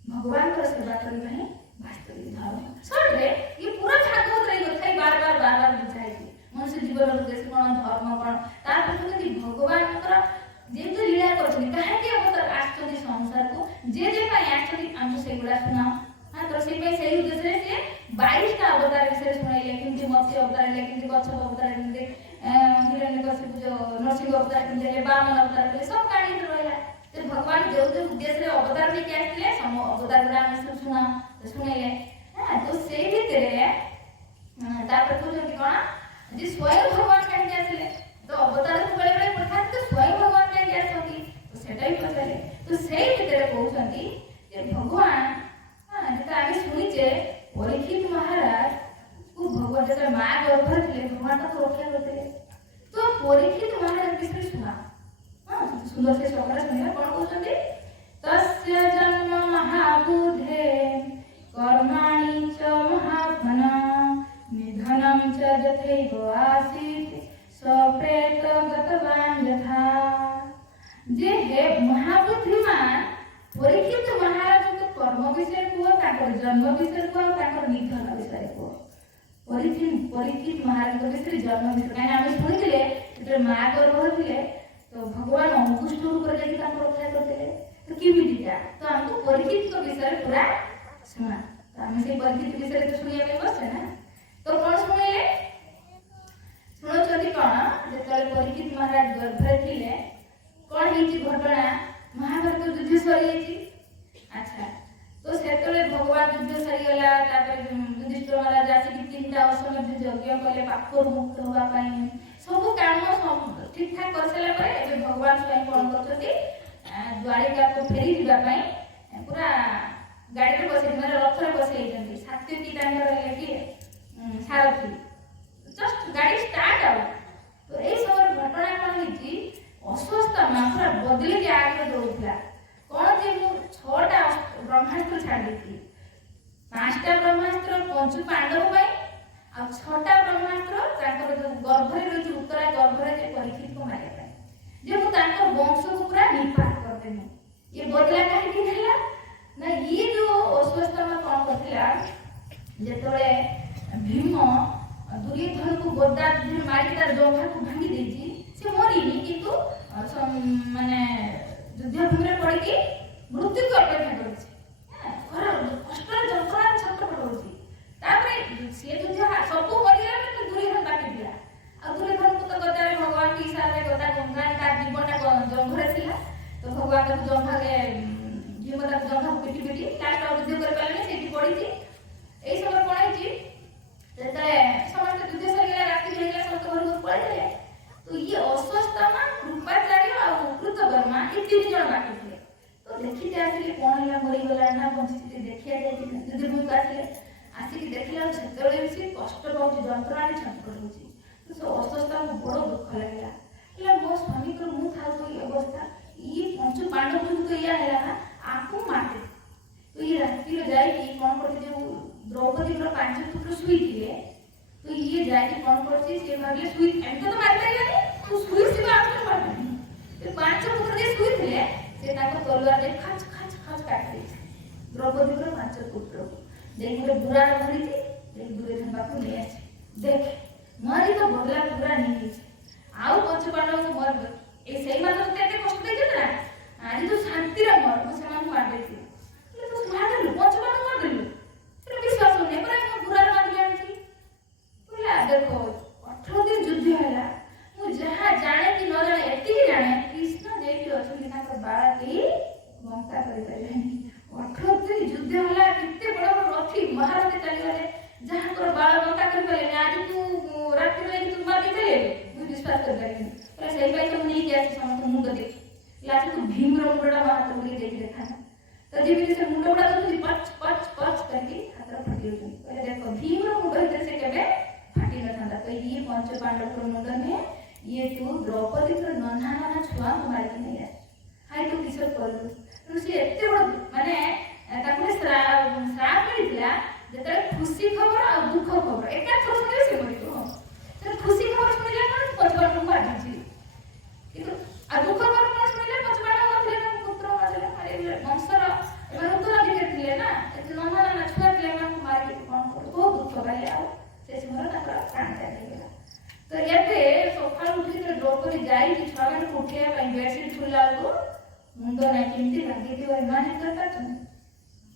भगवान को सेवा करबे ही वास्तविक धर्म शॉर्ट रे ये पूरा भागवत रे कथा बार-बार बुझाई मनुष्य जीवन उद्देश्य कौन धर्म कौन तार प्रति भगवान कर जेतु लीला करछनी काहे के अवतार आछनी संसार को जे पाई आछनी हमको सेगुडा सुना हां तो से पे सही उद्देश्य रे से 22 टा अवतार विषय सुनाइले किंतु मत्स्य अवतार ले किंतु कच्छप अवतार किंतु हिरण्यकशिपु जो नरसिंह अवतार किंतु वामन अवतार ले सब कहानी रहला तो भगवान जो उद्देश्य रे अवतार लेके आथिले सम अवतार गुडा हम सब सुनाइले हां तो से भीतरे तापर कहउछन कोन जे स्वयं भगवान कहि आथिले तो अवतार को बड़े बड़े पठा तो स्वयं भगवान कहि आछथि तो सेटा ही पछाले तो सेही भीतरे कहउछन्ती जे भगवान हां जेता आगे सुनिचे परीक्षित महाराज को भगवान जेता मां गर्भर थे भगवान को रक्षा करते तो परीक्षित महाराज विषय सुना हां सुंदर से श्लोक सुनिए कोन कहउछन्ती तस्य जन्म महाबुद्धे कर्माणि च महात्मना निधनं च यथैव आसीत् सप्रेत गतवान यथा जे हे महाबुद्धिमान परीक्षित महाराज को कर्म विषय को ताकर जन्म विषय को ताकर निधन विषय को परीक्षित महाराज को विषय जन्म विषय काहे हम सुनिले जे मां गर्भ थिले तो भगवान अंकुष्ट रूप रे देखि ताकर रक्षा करथिले तो किमितिका तो हमको परीक्षित को विषय पूरा सुना तो हम से परीक्षित विषय तो सुनिया पे बस है ना तो कौन सुनिले सुनो चली कौन जेतले परीक्षित महाराज गर्भरे थिले कौन हिची घटना महाभारत युद्ध सरी अच्छा तो सेतले भगवान युद्ध सरी गला तापर युधिष्ठिर महाराज आसी कि तीनटा असमर्थ यज्ञ कले पापर मुक्त होबा पई सब काम सब ठीक ठाक कर सला परे एबे भगवान स्वयं कोन करछथि द्वारिका को फेरी दिबा पई पूरा गाड़ी रे बसे माने रथ रे बसे जंती सात्विकी तांकर लेकी सारथी जस्ट गाड़ी स्टार्ट आउ तो ए सब घटना कोन हिची अस्वस्थ मात्रा बदली के आगे दौड़ला कौन जे मु 6टा ब्रह्मास्त्र छाड़ देती 5टा ब्रह्मास्त्र पंचु पांडव पई आ 6टा ब्रह्मास्त्र ताकर गर्भरे रही उत्तरा गर्भरे जे परीक्षित को मारे पई जे मु ताकर वंश को पूरा निपात कर देनी ये बदला काहे कि हैला ना ये जो अस्वस्थ में कौन करथिला जेतोले भीम दुर्योधन को गदा मारी तार जंघा को भांगी देजी से मरीनी किंतु माने युद्ध भूमि पड़ी की मृत्यु को अपेक्षा करछि खरा कष्ट जंत्रणा छटपट होछि तापरे से युद्ध सब मरिला तो दुर्योधन बाकी दिला आ दुर्योधन को तो गदा भगवान के इशारे गदा गंगा का जीवनटा जंघरे थिला तो भगवान को जंघा के जीवनटा जंघा पिटी पिटी लास्ट युद्ध कर पाले सेठी पड़ी थी एई समय कोन हिची जेतले समस्त युद्ध सरीला राति हेला सब घर को पड़े तो ये अस्वस्थमा कृपाचार्य और कृतवर्मा ये तीन जन बाकी थे तो देखि आसिले कोन होला मरी गला ना पंचस्थिति देखिया जाय यदि भूक आसिले आसिक देखिला सेतले से कष्ट पाउची जंत्रणा छटपट होची तो सो अस्वस्थता को बड़ दुख लागला इला मो स्वामी को मु था तो ये अवस्था ये पंच पांडव को तो या हैला ना आपको मारते तो ये रात्रि रे जाई कि कोन करते जो द्रौपदी को पांच पुत्र सुई दिए तो ये जाके कौन करछि से भागले सुई एंत तो मार देले तो सुई से आके मार देले तो पांच पुत्र जे सुई थिले से ताको तलवार दे खच खच खच काट दे द्रौपदी को पांच पुत्र देख गोटे बुरा धरी थी देख दुर्योधन बापू ले आछे देख मारी तो बदला पूरा नहीं आउ पंच पांडव को मर ए सही बात तो एते कष्ट दे ना आज तो शांति रे मर मो समान मार देती तो मार देलु पंच पांडव मार देलु तेरे विश्वास होने पर हम बुरा मार जानछि बोला देखो 18 दिन युद्ध हैला मु जहां जाने कि न जाने एति ही जाने कृष्ण देवी अछन ताकर बाळा की गंगा करि पाइले 18 दिन युद्ध हैला किते बड़ बड़ रथी महारथी चली गले जहां कर बाळा गंगा करि पाइले आज तू राति में तू मार देले मु विश्वास कर पाइले पर सही भाई तो नहीं गया समस्त मुंड देख लास्ट तू भीम रो मुंडा मार तो देख देखा तो जीवित से मुंड उड़ा तो पच पच पच करके हाथ फटी होती पहले देखो भीम रो मुंड इधर से केबे ये पंच पांडव मुंड में ये तू द्रौपदी नन्हा नन्हा छुआ मारिक नहीं आस हाई तू किस कलु सी एत बड़ माने श्राप मिलता जो खुशी खबर आ दुख खबर एक थोड़ा से मर खुशी खबर शुणिले पंच पांडव को आदि किंतु आ दुख खबर शुणिले पंच पांडव नथिले पुत्र मारे वंशर एमान उत्तराधिकारी थिले ना एत नन्हा नन्हा छुआ थिले एमान मारिक कोन कर बहुत दुख पाइले आ से समय ताकर प्राण त्याग तो एते सकाळ उठी द्रौपदी जाई कि छुआ माने उठिया बेडशीट खुला को मुंड ना केमती लागी दियो एमान करता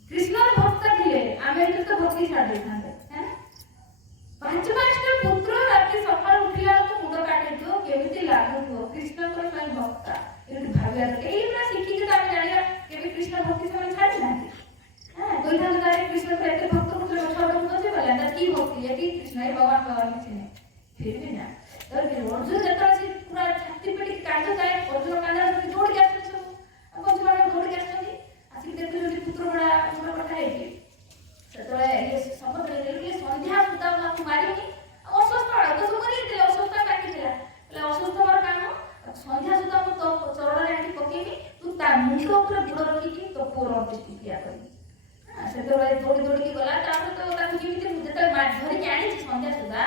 कृष्ण भक्त थे आम तो भक्ति छाड़ देते पांच पांचटा पुत्र राति सकाल उठला मुंड काटे केमी लागू कृष्ण स्वयं भक्त ये भाविया ये शिखिक जाना के कृष्ण भक्ति से छाड़ी ना कोई कृष्ण को एत भक्त पुत्र छोड़ बोला कि भक्ति है कि कृष्ण भगवान भगवान किसी नहीं फिर भी ना तो अर्जुन जो पूरा छाती पेटी कांड जाए अर्जुन कांड दौड़ के आस पंचपांडव दौड़ के आसिक देखते पुत्र बड़ा मुंड कटा है समझ संध्या सुधा मारिनी अस्वस्थ तो सब अस्वस्थ काटिला अस्वस्थ मोर काम संध्या सुधा तो चरण आनी पकेबी तू मुंड उपर गुड़ रखिकी तो पुअर अंत्येष्टिक्रिया करी से दौड़ी दौड़ी गला तो धरिकी आनी संध्या सुधा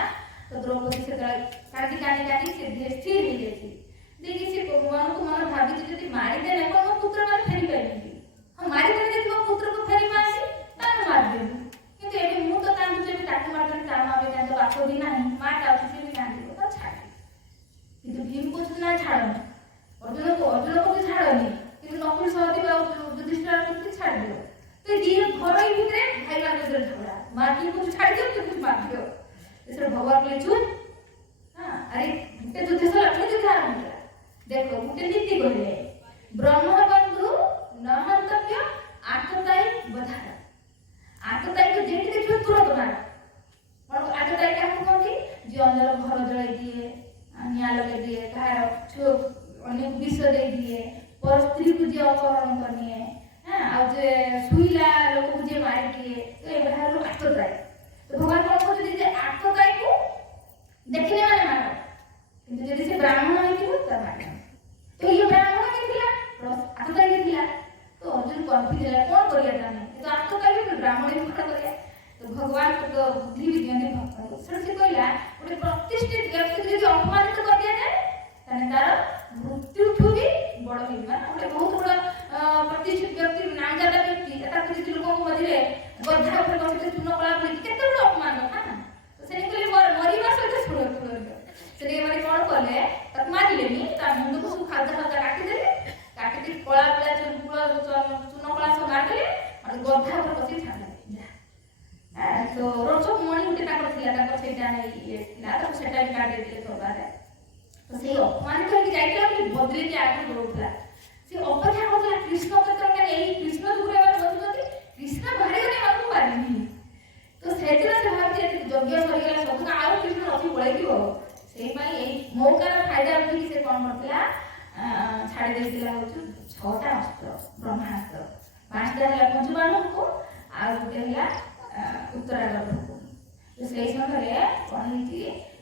तो द्रौपदी से काटी काटी काटी से स्थिर हो जाती देखिए से मन को मन भाभी मारिदेने को पुत्र मार फेरी पाइबी हम मारिदेने देखो पुत्र को फेरी पासी तार मार देबू किंतु एबे मु तो कांदु जे ताकू मारन तार माबे कांदो बाको भी नाही मार आउची से भी कांदो तो छाड़ी किंतु भीम को ना छाड़ो अर्जुन को भी छाड़ोनी किंतु नकुल सहदेव और युधिष्ठिर को छाड़ दियो तो दी घर ही भीतर भाई मान के झगड़ा मार की कुछ छाड़ दियो तो कुछ मार दियो इसरे भगवान बोले चुप हां अरे ते युद्ध से अपने युद्ध आरंभ करा देखो गुटे नीति कहले ब्रह्म बंधु न हंतव्य आतताई बधारा आतताई को जेठी देखियो तुरंत मार और आतताई क्या कहती जे अंदर घर जलाई दिए निया लगे दिए कहार छो अनेक विष दे दिए पर स्त्री को जे अपहरण करनिए हां और जे सुईला लोग को जे मार दिए तो ए बाहर आतताई तो भगवान को कहते जे आतताई को देखने वाले मारो किंतु यदि से ब्राह्मण है कि तब मारो तो ये ब्राह्मण के थिला आतताई के थिला तो अर्जुन कंफ्यूज है कौन करिया जाने तो आतताई के ब्राह्मण ही खड़ा करिया तो भगवान को बुद्धि भी दियने भक्त को से कहला ओटे प्रतिष्ठित व्यक्ति को यदि अपमानित कर दिया जाए तने तार मृत्यु ठु भी बड़ होइबा ओटे बहुत बड़ प्रतिष्ठित व्यक्ति नाम जादा व्यक्ति एटा किछि लोगों को मझे गधा ऊपर बसिते चूर्ण कला पड़ी केते बड़ अपमान था ना तो से कहले मरिबा सहित सुर से माने कोन कले तक मारिलेनी ता मुंड को सब खादा खादा काटी देले काटी दे कोला कोला चूर्ण कला सब मार देले और गधा ऊपर बसि छाड़ तो रोचक मणि उठे ताकर थिला ताकर सेटा ये थिला तो सेटा भी काट देले सबारे तो से अपमान करके जाइला कि बदले के आगे बढ़ुला से अपेक्षा करला कृष्ण क्षेत्र के एही कृष्ण दुरे बार बदलती कृष्ण बाहर गने मानु पारिनी तो सेतिर से भारती यज्ञ सरी गला सब आरो कृष्ण रथी पळै दियो सेही पई एही मौकार फायदा उठी से कोन करतला छाड़ी देतिला होछु 6टा अस्त्र ब्रह्मास्त्र 5टा हला पंचपांडव को आ गुटे हला उत्तरागढ़ को तो से समय कोन हिची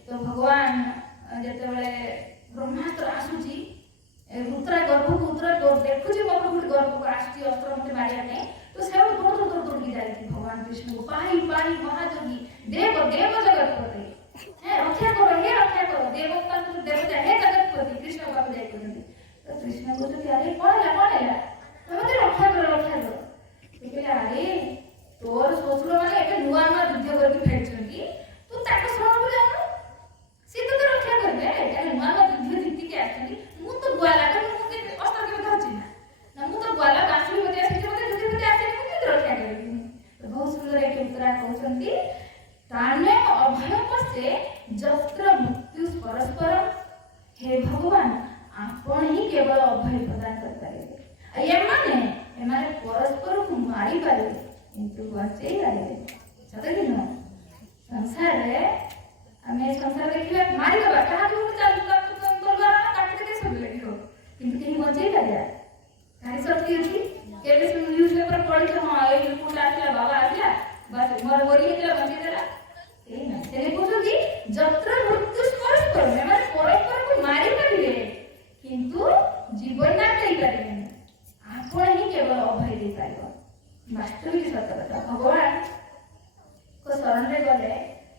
तो भगवान जते बेले ब्रह्मास्त्र आसुची उत्तरागढ़ को उत्तरागढ़ देखुची मफुट गर्भ को आसुची अस्त्र मते मारिया ने तो से दौड़ के जाई भगवान कृष्ण को पाई पाई महाजोगी देव देव जगतपति है रक्षा करो देवता तो देवता है जगतपति कृष्ण बाबू जाई तो कृष्ण को तो अरे कौन है तुम रक्षा करो कहले अरे तोर ससुर माने एटा नुआ नुआ युद्ध करके फेरछंती तू ताको शरण को जानो से तो रक्षा करबे अरे नुआ नुआ युद्ध जीति के आछंती मु तो ग्वाला तो मुते अस्त्र के धरछि ना मु तो ग्वाला बासुरी बजे आछंती मते युद्ध करते आछे मु के रक्षा करबी तो बहुत सुंदर एक उत्तरा कहउछंती ताने अभय पसे जस्त्र मृत्यु परस्पर हे भगवान आपण ही केवल अभय प्रदान कर पारे एमाने परस्पर को मारी पारे किंतु बचे पारे सत कि न संसार रे हमें संसार देखिला मारी दबा कहा तू चल तलवार काट के सब लेखो किंतु कहीं बचे पारे काहे सत्य अछि केबे से न्यूज़ पेपर पढि तो हां ए रिपोर्ट आखला बाबा आखला बस मोर मोरी हेला बचे देला ए ना से पूछो कि ଯତ୍ର ମୃତ୍ୟୁ ପରସ୍ପର ମାନେ ପରସ୍ପରକୁ ମାରି ପାରିବେ କିନ୍ତୁ ଜୀବନ ଦେଇପାରିବେନି। ଆପଣ ହିଁ କେବଳ ଅଭୟ ଦେଇପାରିବ। ବାସ୍ତବିକ ସତ କଥା। ଭଗବାନଙ୍କ ଶରଣରେ ଗଲେ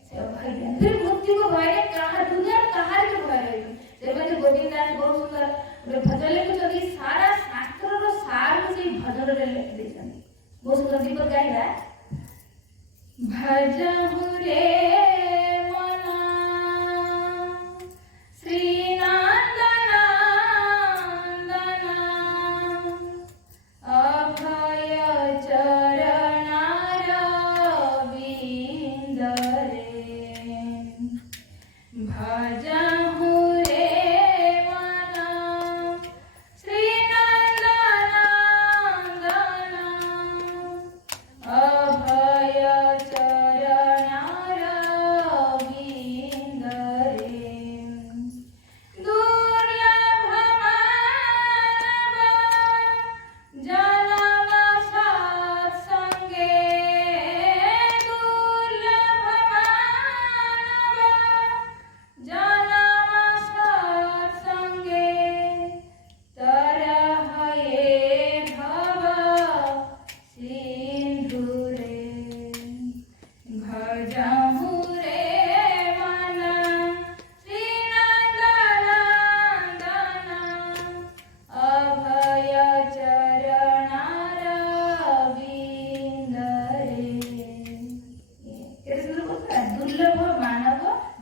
ସେ ଅଭୟ ଦିଅନ୍ତି। ମୃତ୍ୟୁକୁ ଭୟରେ କାହା ଦୁନିଆ କାହାର ବି ଭୟ ରହିବ। ଯେମିତି ଗୋବିନ୍ଦ ଦାସ ବହୁତ ସୁନ୍ଦର ଗୋଟେ ଭଜନ ଲେଖୁଛନ୍ତି, ସାରା ଶାସ୍ତ୍ରର ସାର ସେଇ ଭଜନରେ ଲେଖି ଦେଇଛନ୍ତି। ବହୁତ ସୁନ୍ଦର ଦୀପ ଗାଇବା। ଭଜହୁ ରେ ମନ ଶ୍ରୀ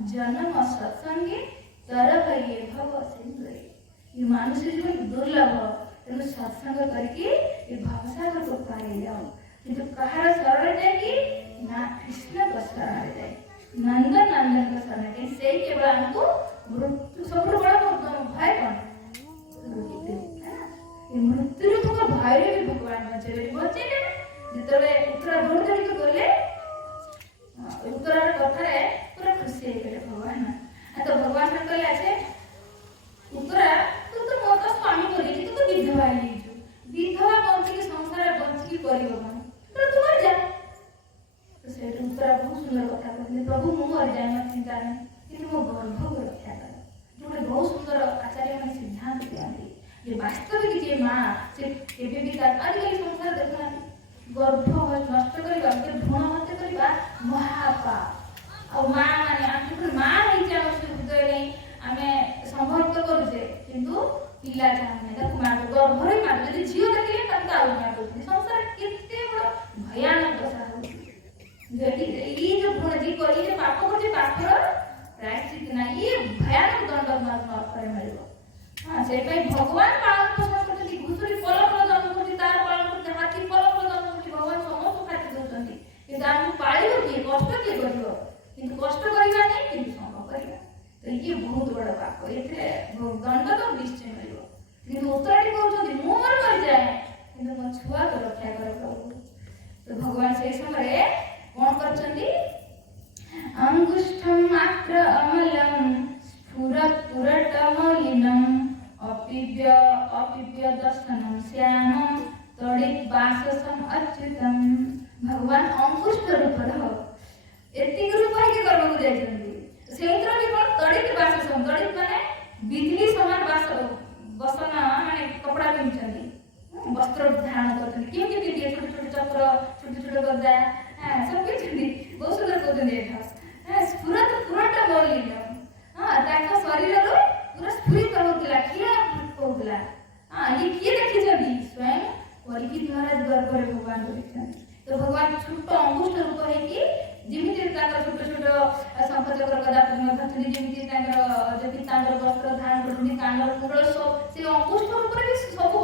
जन्म सत्संगे तरह ये भव सिंधुरे। ये मनुष्य जीवन दुर्लभ तेणु सत्संग करके ये भवसागर को पार जाओ। किंतु कहार शरण जाए ना कृष्ण को शरण जाए, नंदन नंदन को शरण जाए। से केवल हमको मृत्यु सब बड़ा भय कौन ये मृत्यु को भय भी भगवान बचे बचे जिते उत्तरा दौड़ दौड़ गले उत्तरार कथा पूरा खुशी है भगवान। तो भगवान कहले आछे उत्तरा तू तो मत स्वामी करी तू तो विधवा है विधवा बंची संसार बंची करिवो कौन तो तू मर जा। तो से उत्तरा बहुत सुंदर कथा कहले, प्रभु मु मर जाए मत चिंता नहीं कि मो गर्भ को रक्षा कर। जो बहुत सुंदर आचार्य ने सिद्धांत दिया ये वास्तविक जे मां से केबे भी आजकल संसार देखना गर्भ नष्ट करबा भ्रूण हत्या करबा महापाप। और मां माने आखिर मां है जे हम हृदय नहीं हमें संभव करूचे किंतु पिला चाहने ताको मार गर्भ रे मार यदि झियो देखिले ताको आउ मार दो। संसार केते बड़ भयानक दशा हो जेटी ई जो भ्रूण जी करी जे पाप करजे पापर प्रायश्चित ना ये भयानक दंड मार करे मिलबो। हां से भाई भगवान पालन पोषण करते घुसुरी पल पल जन्म करते तार पालन करते हाथी पल पल जन्म करते भगवान समस्त खाते दउछंती किंतु हम पाळिबो कि कष्ट कि करिवो किंतु कष्ट करिवा नहीं किंतु संभव करिवा। तो ये बहुत बड़ पाप एथे दंड तो निश्चय मिलबो। किंतु उत्तराटी कहउछंती मु मर जाए किंतु मो छुआ को रक्षा कर प्रभु। तो भगवान से समय कोन करछंती अंगुष्ठम मात्र अमलम स्फुरत पुरटमलिनम अपिव्य दर्शनम श्याम तड़ित वाससम अच्युतम। भगवान अंकुष्ठ रूप एति रूप है कि गर्भ को जाइछंती सेंत्र भी कोन तड़ित वाससम तड़ित माने बिजली समान वास बसन माने कपड़ा पिनछंती वस्त्र धारण करछंती केमि पिनछंती छोटे छोटे चक्र छोटे छोटे गदा सब पिनछंती बहुत सुंदर कहछंती एठा स्फुरत पुरटमलिनम। हां ताका शरीर रो पूरा स्फुरित होतला किया होतला। हां ये किए देखि जबी स्वयं परीक्षित महाराज गर्भ रे भगवान देखछन। तो भगवान छोट अंगुष्ठ रूप है कि जेमिति ताका छोट छोट शंख चक्र गदा धरछंती जेमिति ताकर जे पीतांबर वस्त्र धारण करछंती कांडर कुंडल सब से अंगुष्ठ रूप रे सब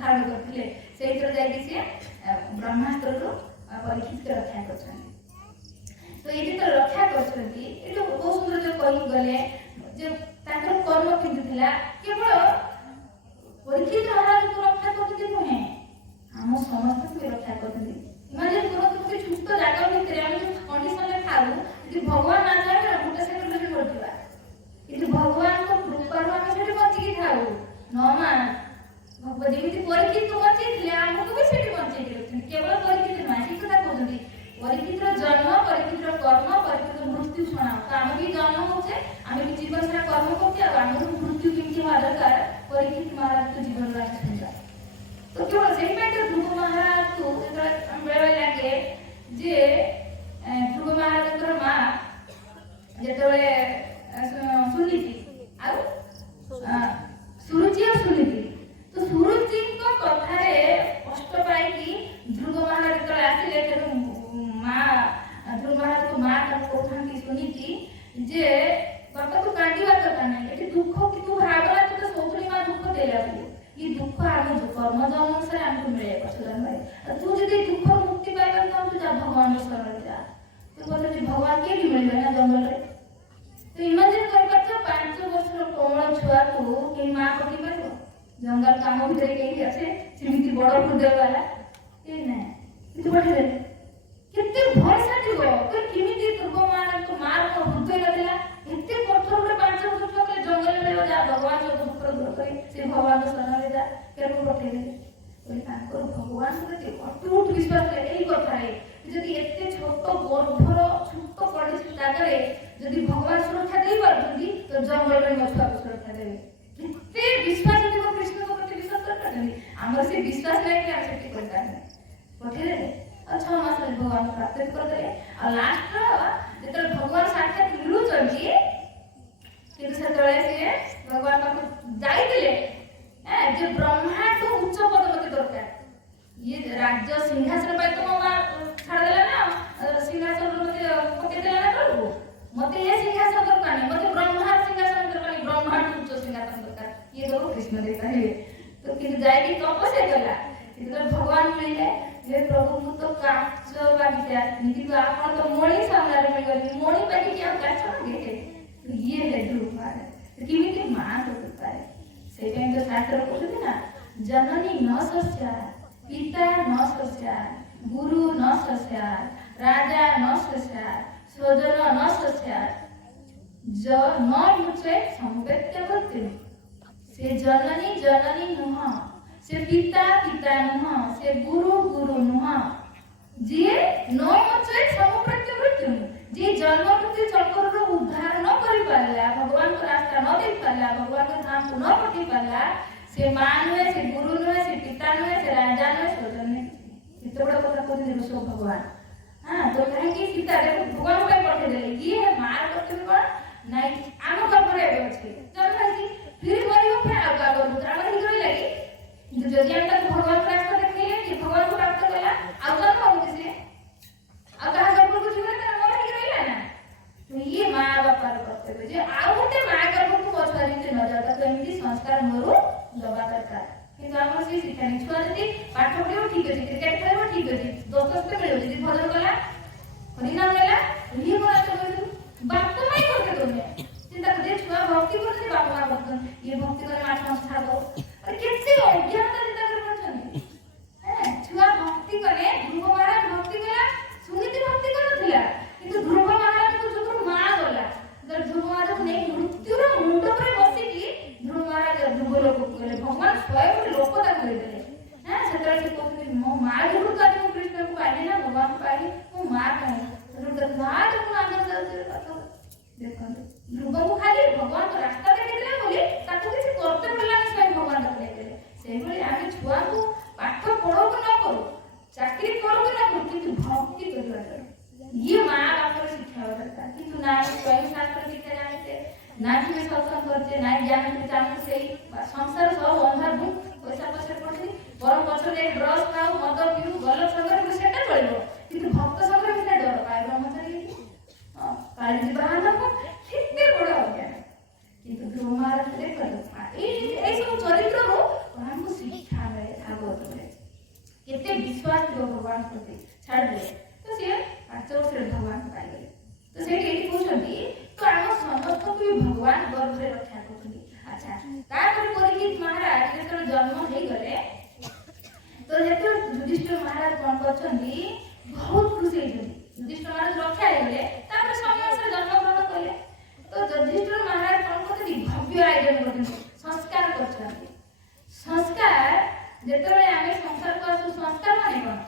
धारण करथिले सेइतर जाई कि से ब्रह्मास्त्र रो परीक्षित रक्षा करछन। तो ये तो रक्षा करछंती ए जो बहुत सुंदर जो कहि गले जे ताकर कर्म किंतु थिला केवल परीक्षित महाराज को रक्षा करते नुहे हम समस्त को रक्षा करते। इमेजिन करो कि सुस्त जागा भितर हम कंडीशन में थाउ यदि भगवान ना जाने ना गुटे सेकंड में मरतिबा किंतु भगवान को कृपा रो हम सेठी बंची कि थाउ न मा भगवान जेमिति परीक्षित को बंची थिले हमको भी सेठी बंची कि केवल परीक्षित ना ठीक कथा कहउछंती परीक्षित रो जन्म परीक्षित रो कर्म परीक्षित रो मृत्यु सुना तो हम भी जन्म भगवान को शरण जा तो पचारे भगवान के मिले ना जंगल रे तो इमेजिन कर 5 वर्षर कोमल छुआ को कि मां पटी पारो जंगल काम भितर के आसे सिमिति बड़ हृदय वाला ए ना किछ पठे केते भरोसा दिगो कोई किमिति तुर्गो मार को मार को हृदय नथिला एते कठोर रे 5 वर्ष के जंगल रे जा भगवान को दुख दूर करे से भगवान को शरण जा केरो पठे कोई ताको भगवान प्रति अटूट विश्वास करे एई कथा रे जदि एते छोट गर्भर छोट पड़े जागरे जदि भगवान सुरक्षा दे पारथि तो जंगल रे मछुआ को सुरक्षा देबे कितने विश्वास देखो कृष्ण को प्रति विश्वास करते हमर से विश्वास नहीं कि हम सेठी करता है पठेले अच्छा मास में भगवान को प्राप्त कर दे और लास्ट जेतर भगवान साक्षात मिलु चली कि से तळे से भगवान को जाई दिले जे ब्रह्मा तो उच्च पद मते दरकार ये राज्य सिंहासन पे तो मां छाड़ देला ना सिंहासन मते पके देला ना प्रभु मते ये सिंहासन दरकार नहीं मते ब्रह्मा सिंहासन दरकार नहीं ब्रह्मा उच्च सिंहासन दरकार ये दो कृष्ण देता है तो कि जाई तपस्या कला इधर भगवान मिले हे प्रभु मु तो काच बागिचा निति तो आपण तो मोणी सामने में गली मोणी पाटी क्या काच लगे तो ये है ध्रुव महाराज किमिति मां तो करता है से टाइम तो शास्त्र कहते ना जननी न सस्या पिता न सस्या गुरु न सस्या राजा न सस्या स्वजन न सस्या ज न मुचे संवेद्य मृत्यु से जननी जननी नुह से पिता पिता नुह से गुरु गुरु नुह जे न मुचे संवेद्य मृत्यु जे जन्म मृत्यु चक्र रो उद्धार न करि पाला भगवान को रास्ता न देख पाला भगवान के धाम को न पठी पाला से मां नुहे से गुरु नुहे से पिता नुहे से राजा नुहे स्वजन नुहे इतना बड़ा কথা कहते हैं सब भगवान हां तो कहे कि सीता देखो भगवान को पठे देले ये है मार करते कोन नहीं आम कपरे अछि चल कि फिर मरियो पे आगा करू आम ही रही लगी কিন্তু যদি আমরা ভগবান को रास्ता देखले कि भगवान को प्राप्त कला आ जन्म हो किसे आ कहा गर्भ को जीवन में मर ही रहिला ना तो ये मां बाप का कर्तव्य जे आ गोटे मां गर्भ को पछारी से न जाता तो एमती संस्कार मरु दबा दरकार কিন্তু আমরা সেই শিক্ষা নি ছুয়া যদি পাঠ পড়িও ঠিক আছে ক্রিকেট খেলবো ঠিক আছে দোস্ত মিলিও যদি ভজন কলা হরিনাম গলা ये बड़ा तो बाप तो नहीं करते तुमने चिंता कर दे छुआ भक्ति करते बाप मां करते ये भक्ति करे मां संस्था दो अरे कैसे अज्ञानता चिंता कर पछन है छुआ भक्ति करे ध्रुव महाराज भक्ति कला सुनीति भक्ति करथिला किंतु ध्रुव महाराज को जो मां गला जब ध्रुव महाराज ने मृत्युर मुंड पर बसी की ध्रुव महाराज ध्रुव लोक गले भगवान स्वयं लोक ता कर देले हां सतरा से कहते मो मां गुरु का जो कृष्ण को पाइले ना भगवान को पाइले मो मां कहे मार को आनंद देखो ध्रुव को खाली भगवान को रास्ता देखिले बोली ताको किसी करते पड़ला स्वयं भगवान देखले से बोली आमे छुआ को पाठ पढ़ो को ना करो चाकरी करो को ना करो किंतु भक्ति करवा ये मां बाप को शिक्षा होता किंतु ना स्वयं शास्त्र शिक्षा जानते ना भी सत्संग करते ना ज्ञान के चाहते से संसार सब अंधार भू पैसा पैसा पड़ती बरम बछर एक ड्रग्स खाओ मद पिउ गलत संगर को सेटा चलबो किंतु भक्त संगर में डर पाए ब्रह्मचारी काली जी बाहर को कितने बड़ा हो गया किंतु ध्रुव महाराज देखो ए सब चरित्र रो हमको शिक्षा मिले भागवत में कितने विश्वास रो भगवान प्रति छाड़ दे तो से 5 वर्ष भगवान पाइले तो से एटी पूछती तो हम समस्त को भगवान गर्भ रे रक्षा करथि अच्छा तापर परीक्षित महाराज जेतर जन्म हे गले तो जेतर युधिष्ठिर महाराज कोन करछंती बहुत खुशी हेछंती युधिष्ठिर महाराज रक्षा हे गले तापर समय से जन्म ग्रहण कले तो युधिष्ठिर महाराज कोन करथि भव्य आयोजन करथि संस्कार करछंती संस्कार जेतरे आमे संसार को आसु संस्कार माने कोन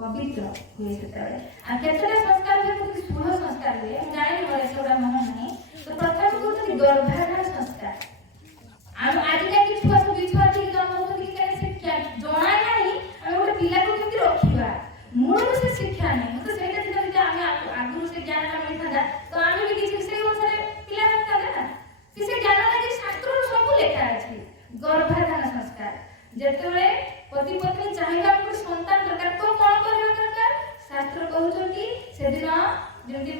पवित्र हुए सेतरे आ केतरे संस्कार जे कुछ शुभ संस्कार हुए जानि मोरे सोडा मन नहीं तो प्रथम को गर्भाधान संस्कार हम आज जाके छुआ सब छुआ ठीक जन्म होती कि करे शिक्षा जणा नाही हम गोटे पिला को केमति रखिबा मूल से शिक्षा नहीं तो सेटा चिंता जे हम आगु से ज्ञान ना मिलता तो हम भी किसी से अनुसार पिला रखता ना किसी ज्ञान ना शास्त्र सब लिखा अछि गर्भाधान संस्कार जेतबे पति पत्नी चाहिबा को संतान दरकार तो कोन करबा दरकार शास्त्र कहउछंती से दिन जेमति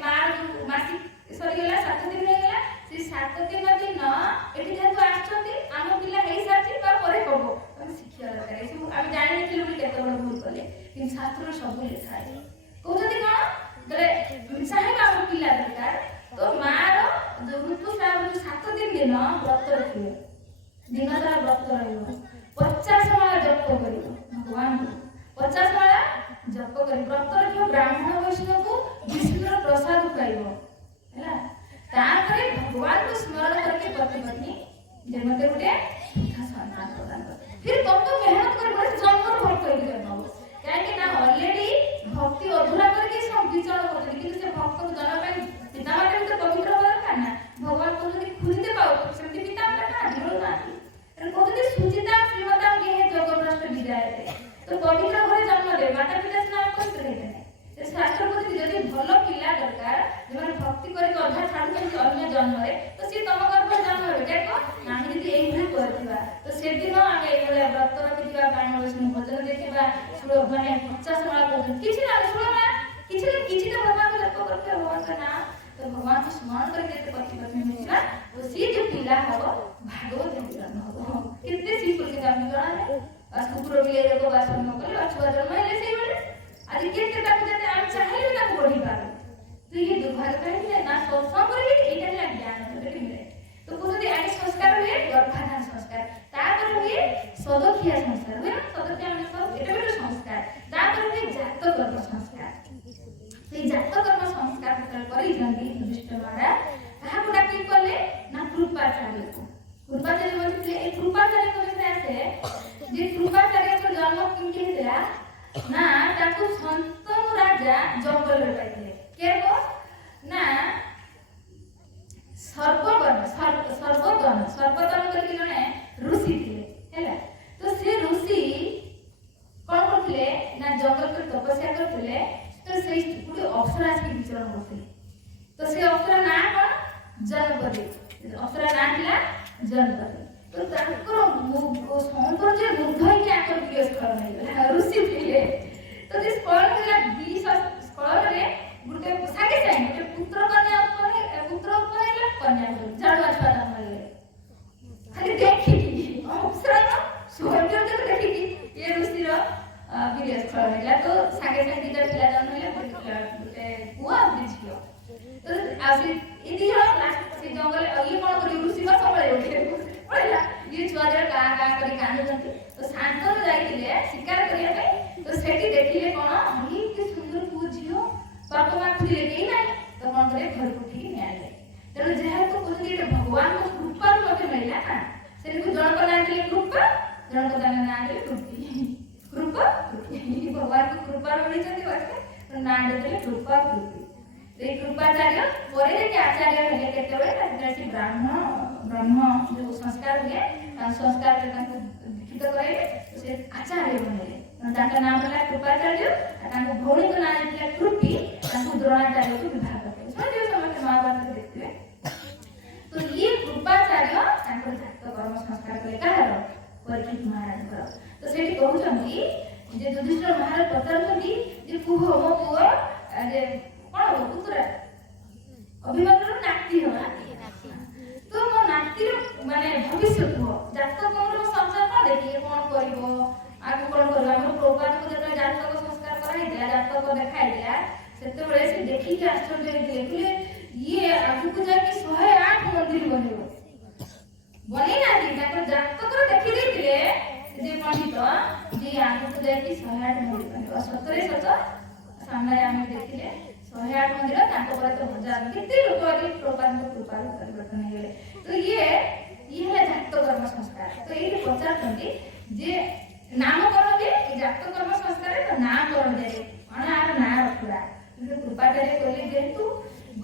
मासिक सरी गेला 7 दिन हे गेला से 7 दिन एठी जेतु आछंती आम पिला हेई साथी बा परे कहबो हम शिक्षा दरकार हम जानि नथिलु केते बड़ भूल कले कि शास्त्र सब लिखा है कहउछ दिन सारा व्रत रहिबो 50 माला जप करिबो भगवान 50 माला जप करि व्रत रखिबो ब्राह्मण वैष्णव को विष्णुर प्रसाद खाइबो हैला तापरे भगवान को स्मरण करके पति पत्नी जे मते गुटे सुधा संतान प्रदान कर फिर तुमको मेहनत कर बड़े जन्म भर कर जन्म काहे कि ना ऑलरेडी भक्ति अधूरा करके सब विचार करते कि से भक्त को जन्म पे पिता माने तो पवित्र होकर करना भगवान को যদি খুঁজতে পাও সেমতি পিতা আমরা না দিলো না এর কতদি সুচিতা শ্রীমতা কে জগৎরাষ্ট্র বিদায়তে তো পবিত্র ঘরে জন্ম দে মাতা পিতা স্নান করতে দেয় ସେ ଶାସ୍ତ୍ର କହୁଛି ଯଦି ଭଲ ପିଲା ଦରକାର ଯେଉଁମାନେ ଭକ୍ତି କରିକି ଅଧା ଛାଡୁଛନ୍ତି ଅନ୍ୟ ଜନ୍ମରେ ତ ସିଏ ତମ ଗର୍ଭରେ ଜନ୍ମ ହେବେ ଦେଖ ଆମେ ଯଦି ଏଇଭଳି କରିଥିବା ତ ସେଦିନ ଆମେ ଏଇଭଳିଆ ବ୍ରତ ରଖିଥିବା ବ୍ରାହ୍ମଣ ବୈଷ୍ଣବ ଭଜନ ଦେଖିବା ମାନେ 50 ମାଳ କହୁଛନ୍ତି କିଛି ନା ଶୁଣ କିଛି ତ ଭଗବାନଙ୍କୁ ଜପ କରୁଥିବା ଭଗବାନଙ୍କ ନାଁ ତ ଭଗବାନଙ୍କୁ ସ୍ମରଣ କରିକି ଯେତେ ପତି ପତ୍ନୀ ମିଳିଲା ତ ସିଏ ଯୋଉ ପିଲା ହବ ଭାଗବତ ଜନ୍ମ ହବ କେତେ ସିମ୍ପଲ ଆମେ ଜଣାନେ କୁକୁର ବିଲେଇ ରୋଗ ବାସନ ନ କଲେ ଛୁଆ ଜନ୍ମ ହେଲେ ସେଇଭଳି आज केते ताकू जते हम चाहे ताकू बढ़ी पारो तो ये दुर्भाग्य है ना सोचो करे एटा ला ज्ञान तो मिले तो कोजदी आगे संस्कार हुए गर्भाधान संस्कार तापर हुए सदखिया संस्कार हुए सदखिया हम सब एटा भी संस्कार तापर हुए जात कर्म संस्कार से जात कर्म संस्कार करी जंदी युधिष्ठिर महाराज कहा को डाकी करले ना कृपाचार्य बोलते ए कृपाचार्य को से आसे जे कृपाचार्य को जन्म किंके हेला ना ताकू संतनु राजा जंगल रे पाइले केको ना सर्वगण करके जने ऋषि थिले हैला तो से ऋषि कोन करथिले ना जंगल पर तपस्या करथिले तो से पुरी अप्सरा के विचरण करथिले तो से अप्सरा ना कोन जनपदी अप्सरा ना थिला जनपदी तो ताकर सौंदर्य मुग्ध होके आकर प्रिय स्खलन होइला ऋषि थिले तो जे स्खलन होला 20 स्खलन रे गुटे सागे सागे गुटे पुत्र कन्या उत्पन्न हैला कन्या झाड़वा छुआ जन्म ले खाली देखि की अप्सरा सौंदर्य देखि की ये ऋषि रो प्रिय स्खलन हैला तो सागे सागे दिटा पिला जन्म हैला गुटे पुआ झियो तो आसी इदी हो लास्ट से जंगल ये कोन करी ऋषि को संभाळे उठे पड़ेला ये छुआजर का करी कांदे जंती तो शांतनु जाइतिले शिकार करिया पे तो सेठी देखिले कोन ई के सुंदर पूजियो बाप मा खुले के ना तो कोन करे घर उठी के आले तेरे जेहा तो कुछ दिन भगवान को कृपा मते मिलला ना से को जण को ना दिले कृपा जण को दाना ना दिले कृपा भगवान को कृपा मिली जंती वास्ते तो ना दिले कृपा से कृपाचार्य परे जे आचार्य हेले केते बेले से ब्रह्म जो संस्कार हुए संस्कार के ताको दीक्षित करे से आचार्य बने ताका नाम होला कृपाचार्य ताको भौणी को नाम दिला कृपी ताको द्रोणाचार्य को विवाह करते समझियो समस्त महाभारत देखते तो ये कृपाचार्य ताको जात कर्म संस्कार करे काहर परीक्षित महाराज कर तो सेठी कहउछंती जे युधिष्ठिर महाराज पचारछंती जे कुह मो पुओ जे कोन पुत्र अभिमन्यु नाती हो तो मो नाती माने भविष्य को जातक कोन संसार का देखिए कोन करिवो आगु कोन करबा हम प्रोग्राम को जता जातक संस्कार कराई दिया जातक को देखाई दिया सेते बेले से देखि के आश्चर्य देखले ये आगु को जाके 108 मंदिर बनेबो बने ना दी ताको जातक को देखि दिले जे पंडित जे आगु को जाके 108 मंदिर बनेबो सतरे सत सामने हम देखिले 108 मंदिर ताको पर तो हजार कितने लोग आगे प्रोग्राम को कृपा परिवर्तन हो गए तो ये है जात कर्म संस्कार तो ये प्रचार करते जे नामकरण जे जात कर्म संस्कार तो नामकरण दे माने आर ना रखला तो कृपाचार्य कहले जेतु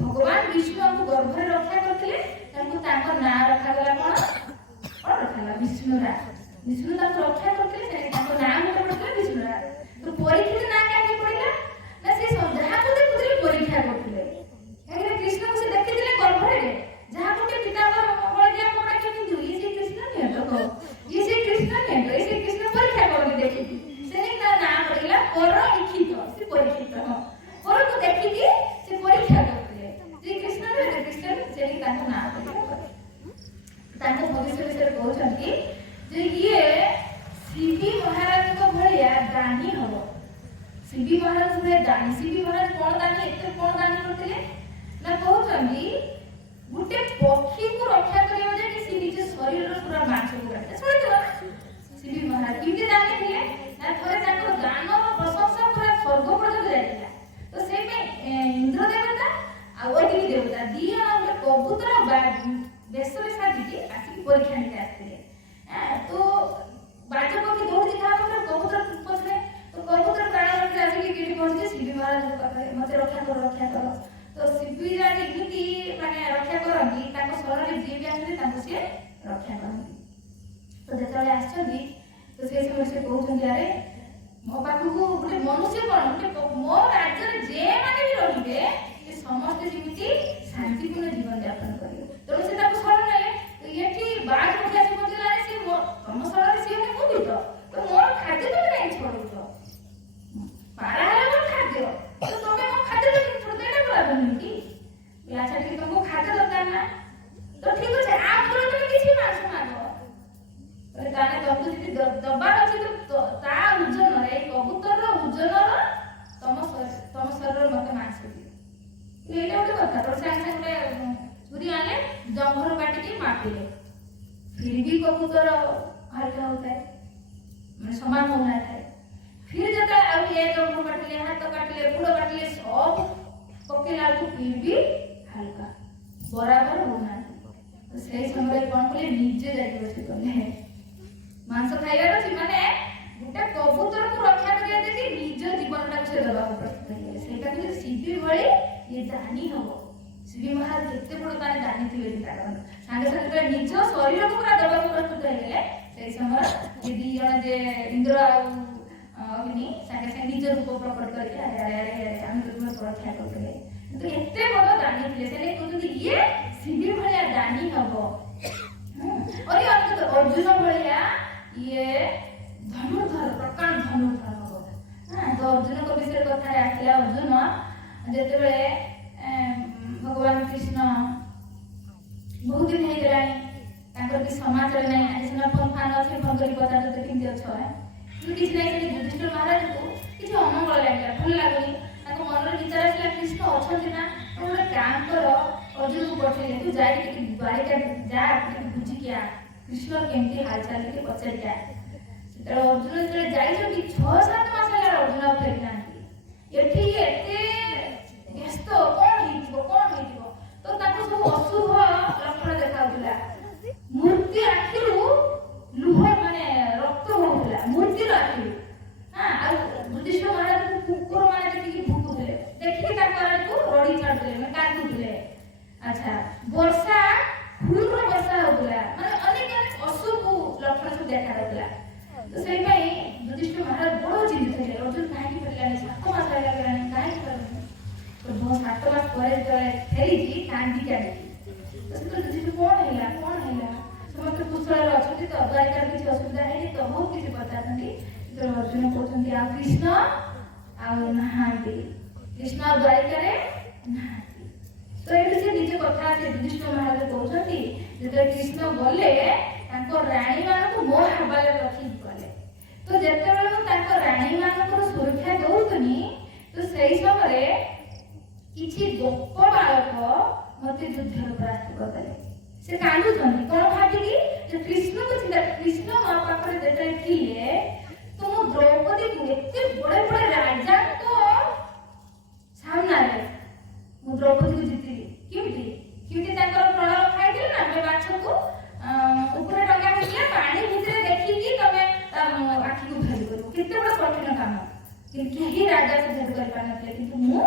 भगवान विष्णु को गर्भ में रक्षा करथिले ताको ताको ना रखा गला कोन रखाला विष्णु ताको रक्षा करथिले से ताको नाम रखला विष्णु तो परीक्षित ना काहे पड़िला ना से जहाँ को देखुले परीक्षा करथिले एगरे कृष्ण को से देखिथिले गर्भ रे जहाँ को पिता को बळिया पड़ा के किंतु ये से कृष्ण ने तो ये से कृष्ण परीक्षा करले देखि से ना नाम पड़िला पर लिखित से परीक्षित पर को देखि कि से परीक्षा करथिले श्री कृष्ण से ताको नाम पड़िला ताको भविष्य विषय कहउछंती जे ये शिवी महाराज को भलिया दानी हबो शिवी महाराज हुए दानी शिवी महाराज कोन दानी एते कोन दानी करथिले ना कहउछंती गुटे पक्षी को रक्षा करियो जे कि से निज शरीर रो पूरा मांस को काट मत रक्षा कर तो शिवराज एमती माने रक्षा करती शरण जी भी आसते सी रक्षा करती तो जो आसती तो से समय से कहते अरे मो पाखक गोटे मनुष्य कौन मो राज्य जे मैंने भी रे समस्ते जमी शांतिपूर्ण जीवन यापन करेंगे तेणु से शरण ने ये बाघ मुखिया से पहुंचला सी तुम शरण सी मुझे तो मोर खाद्य तुम नहीं छोड़ पारा है खाद्य तो तुम्हें मो खाद्य छोड़ दे बराबर कि अच्छा ठीक तुमको खाद्य दरकार ना तो ठीक अच्छे आप बोलो तुम किसी मांस मांगो ताने तुमको जी दबार अच्छे तो ता ओजन रे कबूतर ओजन तुम शरीर मत मांस दियो ये गोटे कथा तो सागे गोटे छुरी आने जंघर काटिकी मापिले फिर भी कबूतर हल्का होता है मैंने समान होना है फिर जब ये जंघर काटिले हाथ काटिले गोड़ काटिले सब पकेला को फिर भी हल्का बराबर होना तो से समय कौन कले निजे जाके बसी कले मांस खाइबार अछि माने गोटे कबूतर को रक्षा करिया देखि निज जीवनटा से दबा प्रस्तुत है सेटा कि सीबी भली ये दानी हबो शिवी महाराज केते बड़ ताने दानी थिले कारण संगे संगे निज शरीर को पूरा दबा प्रस्तुत है गेले से समय ये दी जण जे इंद्र अग्नि संगे संगे निज रूप प्रकट करके अरे अरे अरे हम तुम रक्षा करते तो एते बड़ दानी थिले से कहते ये शिवी भलिया दानी हबो और ये अर्जुन भलिया ये धनुर्धर प्रकांड धनुर्धर हबो हां तो अर्जुन को विषय कथा आखिला अर्जुन जेते बेले भगवान कृष्ण बहुत दिन हो गलानी कि समाचार नहीं आज सिना फोन फान अच्छे फोन कर बता तो केमती अच्छ है किसी नहीं से युधिष्ठिर महाराज को किसी अमंगल लगे भल लगुनि मन विचार आसला कृष्ण अच्छा ना गोटे काम कर अर्जुन को पठेले तू जाए द्वारिका जा बुझी क्या कृष्ण केमती हालचाल के पचार क्या अर्जुन जो जाई 6-7 मास अर्जुन फेरी ना एठी एते व्यस्त कौन हो तो सब अशुभ लक्षण देखा मूर्ति आखिरू लुह माने रक्त होउला मूर्ति आखिरू हां युधिष्ठिर महाराज को कुकुर माने देखि भूकुले देखि को रड़ी छाड़ले मैं काटुले अच्छा वर्षा फूल वर्षा होउला माने अनेक अशुभ लक्षण सब देखा होउला तो सेई पई युधिष्ठिर महाराज बड़ चिंतित थे अर्जुन काहे फेरलानी 7 मास लागलानी काहे करनी तो बहुत 7 मास पर फेरी जी कांदी कांदी तो युधिष्ठिर कौन हैला समस्त कुशल अच्छी तो द्वारिका किसी असुविधा है तो बहुत किसी बताते तो अर्जुन कहते आ कृष्ण आहांती कृष्ण द्वारिका रे तो ये से निज कथा से युधिष्ठिर महाराज कहते जो कृष्ण गले राणी मान को मो हवाले रखी गले तो जेतेबेले मु राणी मान सुरक्षा दउतनी तो सही समय किछि गोप बालक मते युद्ध प्रस्तुत करले से कांदु छन कोन भाटी कि कृष्ण को चिंता कृष्ण मा पाखरे जेते थिले तो मु द्रौपदी को एते बड़े बड़े राजा को सामना रे मु द्रौपदी को जीती क्योंकि ताकर प्रणाम खाइदिल ना मैं बाछ को ऊपर टंगा हिया पानी भितरे देखि कि तमे आखि को भेद करू केते बड़ कठिन काम कि ही राजा को भेद कर पाना किंतु मु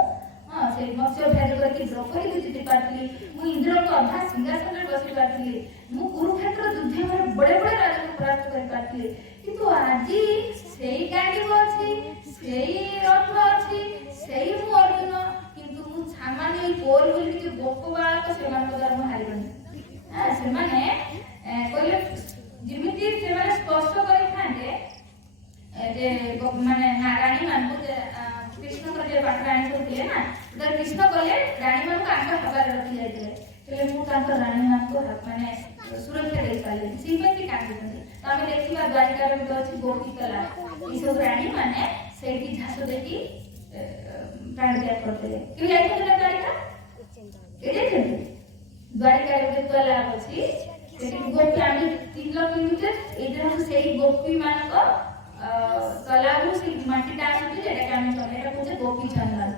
हां से मत्स्य भेद करके द्रौपदी को जीती पारली मु इंद्र को अधा सिंहासन रे बसी पारली मु कुरुक्षेत्र युद्ध में बड़े बड़े राजा को परास्त कर पारली किंतु आजी सेई गाड़ी अछि सेई रथ अछि सेई मु अर्जुन किंतु मु सामान्य कोर बोली कि गोपवा को सेमान को धर्म हारिबनी हां से माने कहले जिमिति से माने स्पर्श करि थांदे जे माने रानी मान को कृष्ण को जे पाटराणी होतिले ना तो कृष्ण कहले रानी मान को आंख हवाले रखि जाइले कहले मु तांको रानी मान को माने सुरक्षा दे पाले सीमेंट काटी तो हमें देखिबा द्वारिका रे तो अछि गोपी कला ई सब रानी माने सेठी झासो देखि प्राण त्याग करते कि जाई तो द्वारिका के जे द्वारिका रे कला अछि सेठी गोपी आमी 3 किलोमीटर एदरा सेही गोपी मान को कलागु से माटी आसुची जेटा के हम कहले एटा गोपी चंदन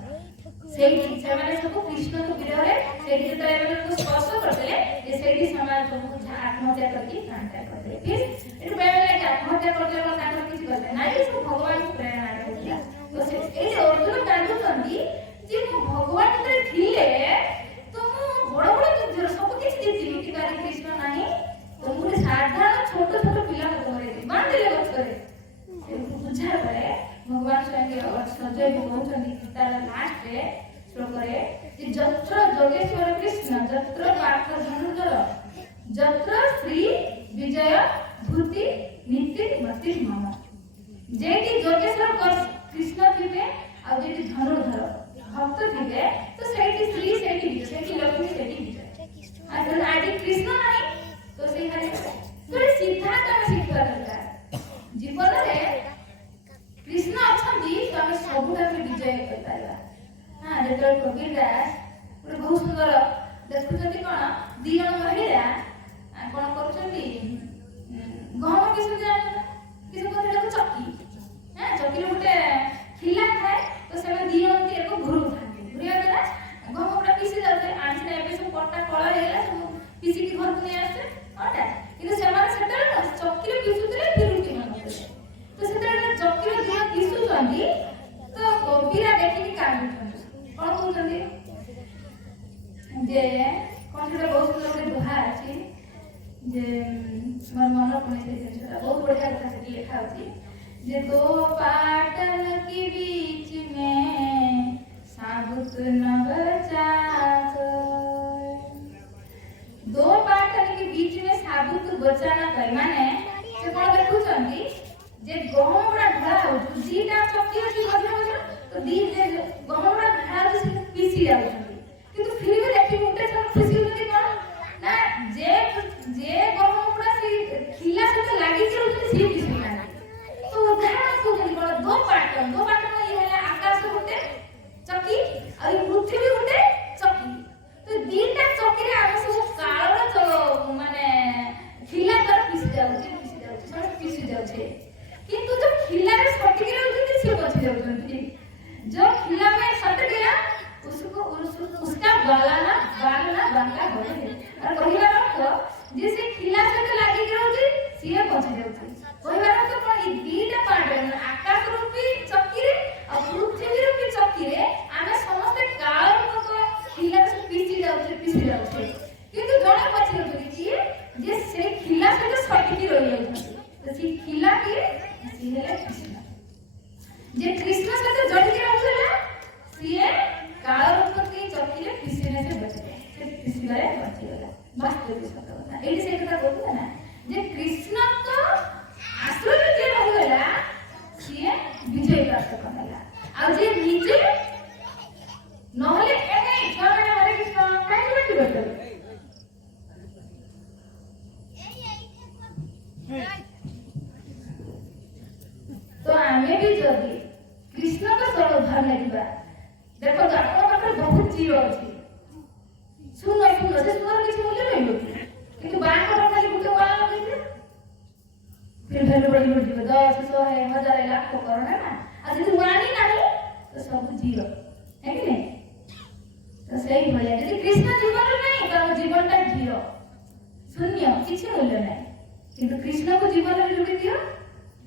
सेही से माने सब कृष्ण को विरह रे सेही जेता को स्पर्श करते ये सेही समाज सब आत्महत्या करके प्राण त्याग करते फिर एटु बेले लागे आत्महत्या करते को ताकर किछि करते नाही सब भगवान को प्रेरणा देला तो से ए अर्जुन कांदु संदी ଯତ୍ର ଯୋଗେଶ୍ୱର କୃଷ୍ଣ ଯତ୍ର ପାର୍ଥ ଧନୁର୍ଧର ଯତ୍ର ଶ୍ରୀ ବିଜୟ ଧୂତି ନୀତି ମତି ମମ। ଯେଠି ଯୋଗେଶ୍ୱର କୃଷ୍ଣ ଥିବେ ଆଉ ଯେଠି ଧନୁର୍ଧର ଭକ୍ତ ଥିବେ ତ ସେଇଠି ଶ୍ରୀ ସେଇଠି ବିଜୟ ସେଇଠି ଲକ୍ଷ୍ମୀ ସେଇଠି ବିଜୟ। ଆଉ ଆଜି କୃଷ୍ଣ ନାହିଁ ତ ସେଇ ଗୋଟେ ସିଦ୍ଧାନ୍ତ ଆମେ ଶିଖିବା ଦରକାର। ଜୀବନରେ କୃଷ୍ଣ ଅଛନ୍ତି ତ ଆମେ ସବୁଠାରୁ ବିଜୟ କରିପାରିବା। ହଁ ଯେତେବେଳେ କବିର ଦାସ ଗୋଟେ ବହୁତ ସୁନ୍ଦର ଦେଖୁଛନ୍ତି କଣ ଦି ଜଣ ମହିଳା କଣ କରୁଛନ୍ତି ଗହମ କିସ ଜାଣିଛ କିସ କହନ୍ତି ଚକି ଚକିରେ ଗୋଟେ ଖିଲା ଥାଏ ତ ସେମାନେ ଦି ଜଣ ଏକ ଘୁରୁଥାନ୍ତି ଘୁରିବା ଦ୍ୱାରା ଗହମ ଗୁଡ଼ା ପିସି ଯାଉଥାଏ ଆଣିଥିଲେ ଏବେ ସବୁ କଟା କଳ ହେଇଗଲା ସବୁ ପିସିକି ଘରକୁ ନେଇ ଆସୁଛେ ଅଟା କିନ୍ତୁ ସେମାନେ ସେତେବେଳେ ଚକିରେ ପିସୁଥିଲେ ଫିରୁତି ମାନୁଥିଲେ ତ ସେତେବେଳେ ଚକିର ଦିନ ପିସୁଛନ୍ତି ତ କବିରା ଦେଖିକି କାନ୍ଦୁଛନ୍ତି କଣ କହୁଛନ୍ତି ଯେ କଣ ସେଟା ବହୁତ ସୁନ୍ଦର ଗୋଟେ ଦୋହା ଅଛି ଯେ ମୋର ମନ ପଡେ ସେ ଜିନିଷଟା ବହୁତ ବଢିଆ କଥା ସେଠି ଲେଖା ଅଛି ଯେ दो पाटन के बीच में साबुत न बचा दो पाटन के बीच में साबुत बचा न कर माने से कौन देखुଛନ୍ତି जे गहम गुड़ा ढळा होउछ दीटा चक्की अछि मझे मझे तो दी जे गहम गुड़ा ढळा होउछ से पीसी जाउछନ୍ତି किंतु फिर भी देखि मुटे सब खुशी होती कोन ना जे गहम गुड़ा से खिला से लागि के होउछ से पीसी ना तो उदाहरण को कोन दो पाटन ये है आकाश गुटे चक्की और पृथ्वी गुटे चक्की तो दीटा चक्की रे आमे सब काळर माने खिला तर पीसी जाउछ सब पीसी जाउछ किंतु जो खिला रे सटकी रहउछ से बच जाउछ जो खिला में सट गया उसका बाला बांका हो और कहिला मतलब जैसे खिला से लागी रहउछ से बच जाउछ कहिला मतलब कोन ई दीटा पार्ट आकाश रूपी चक्की रे और पृथ्वी रूपी चक्की रे आमे समस्त काळ मत खिला से पीसी जाउछ किंतु जणे बच जाउछ जे से खिला से सटकी रहि जाउछ तो से खिला के सिहेले कृष्ण जे कृष्ण से जड़ी के रहउला सिए काळ रूपी चक्की रे पीसीने से बच गए से पीसीबारे बच गला वास्तविक सत्य କଥା एडी से कथा कहू ना जे कृष्ण तो आश्रय जे रहला सिए विजय प्राप्त करला आ जे निजे नहले ए नहीं छोड़े हरे कृष्ण काहे बैठी बैठो तो आमे भी जदी कृष्ण को सर्वोद्धार लेबा देखो तो आपन पाखे बहुत जीव अछि सुन से सुंदर किछ मूल्य नहीं किंतु बाण को खाली गुटे वाला लगे फिर भेलु बड़ी बड़ी 10 100 1000 लाख करोड़ ना आ यदि वाणी नहीं तो सब जीव है कि नहीं तो सही भले यदि कृष्ण जीवन नहीं तो जीवनटा जीरो शून्य किछ मूल्य नहीं किंतु कृष्ण को जीवन में जोड़ी दियो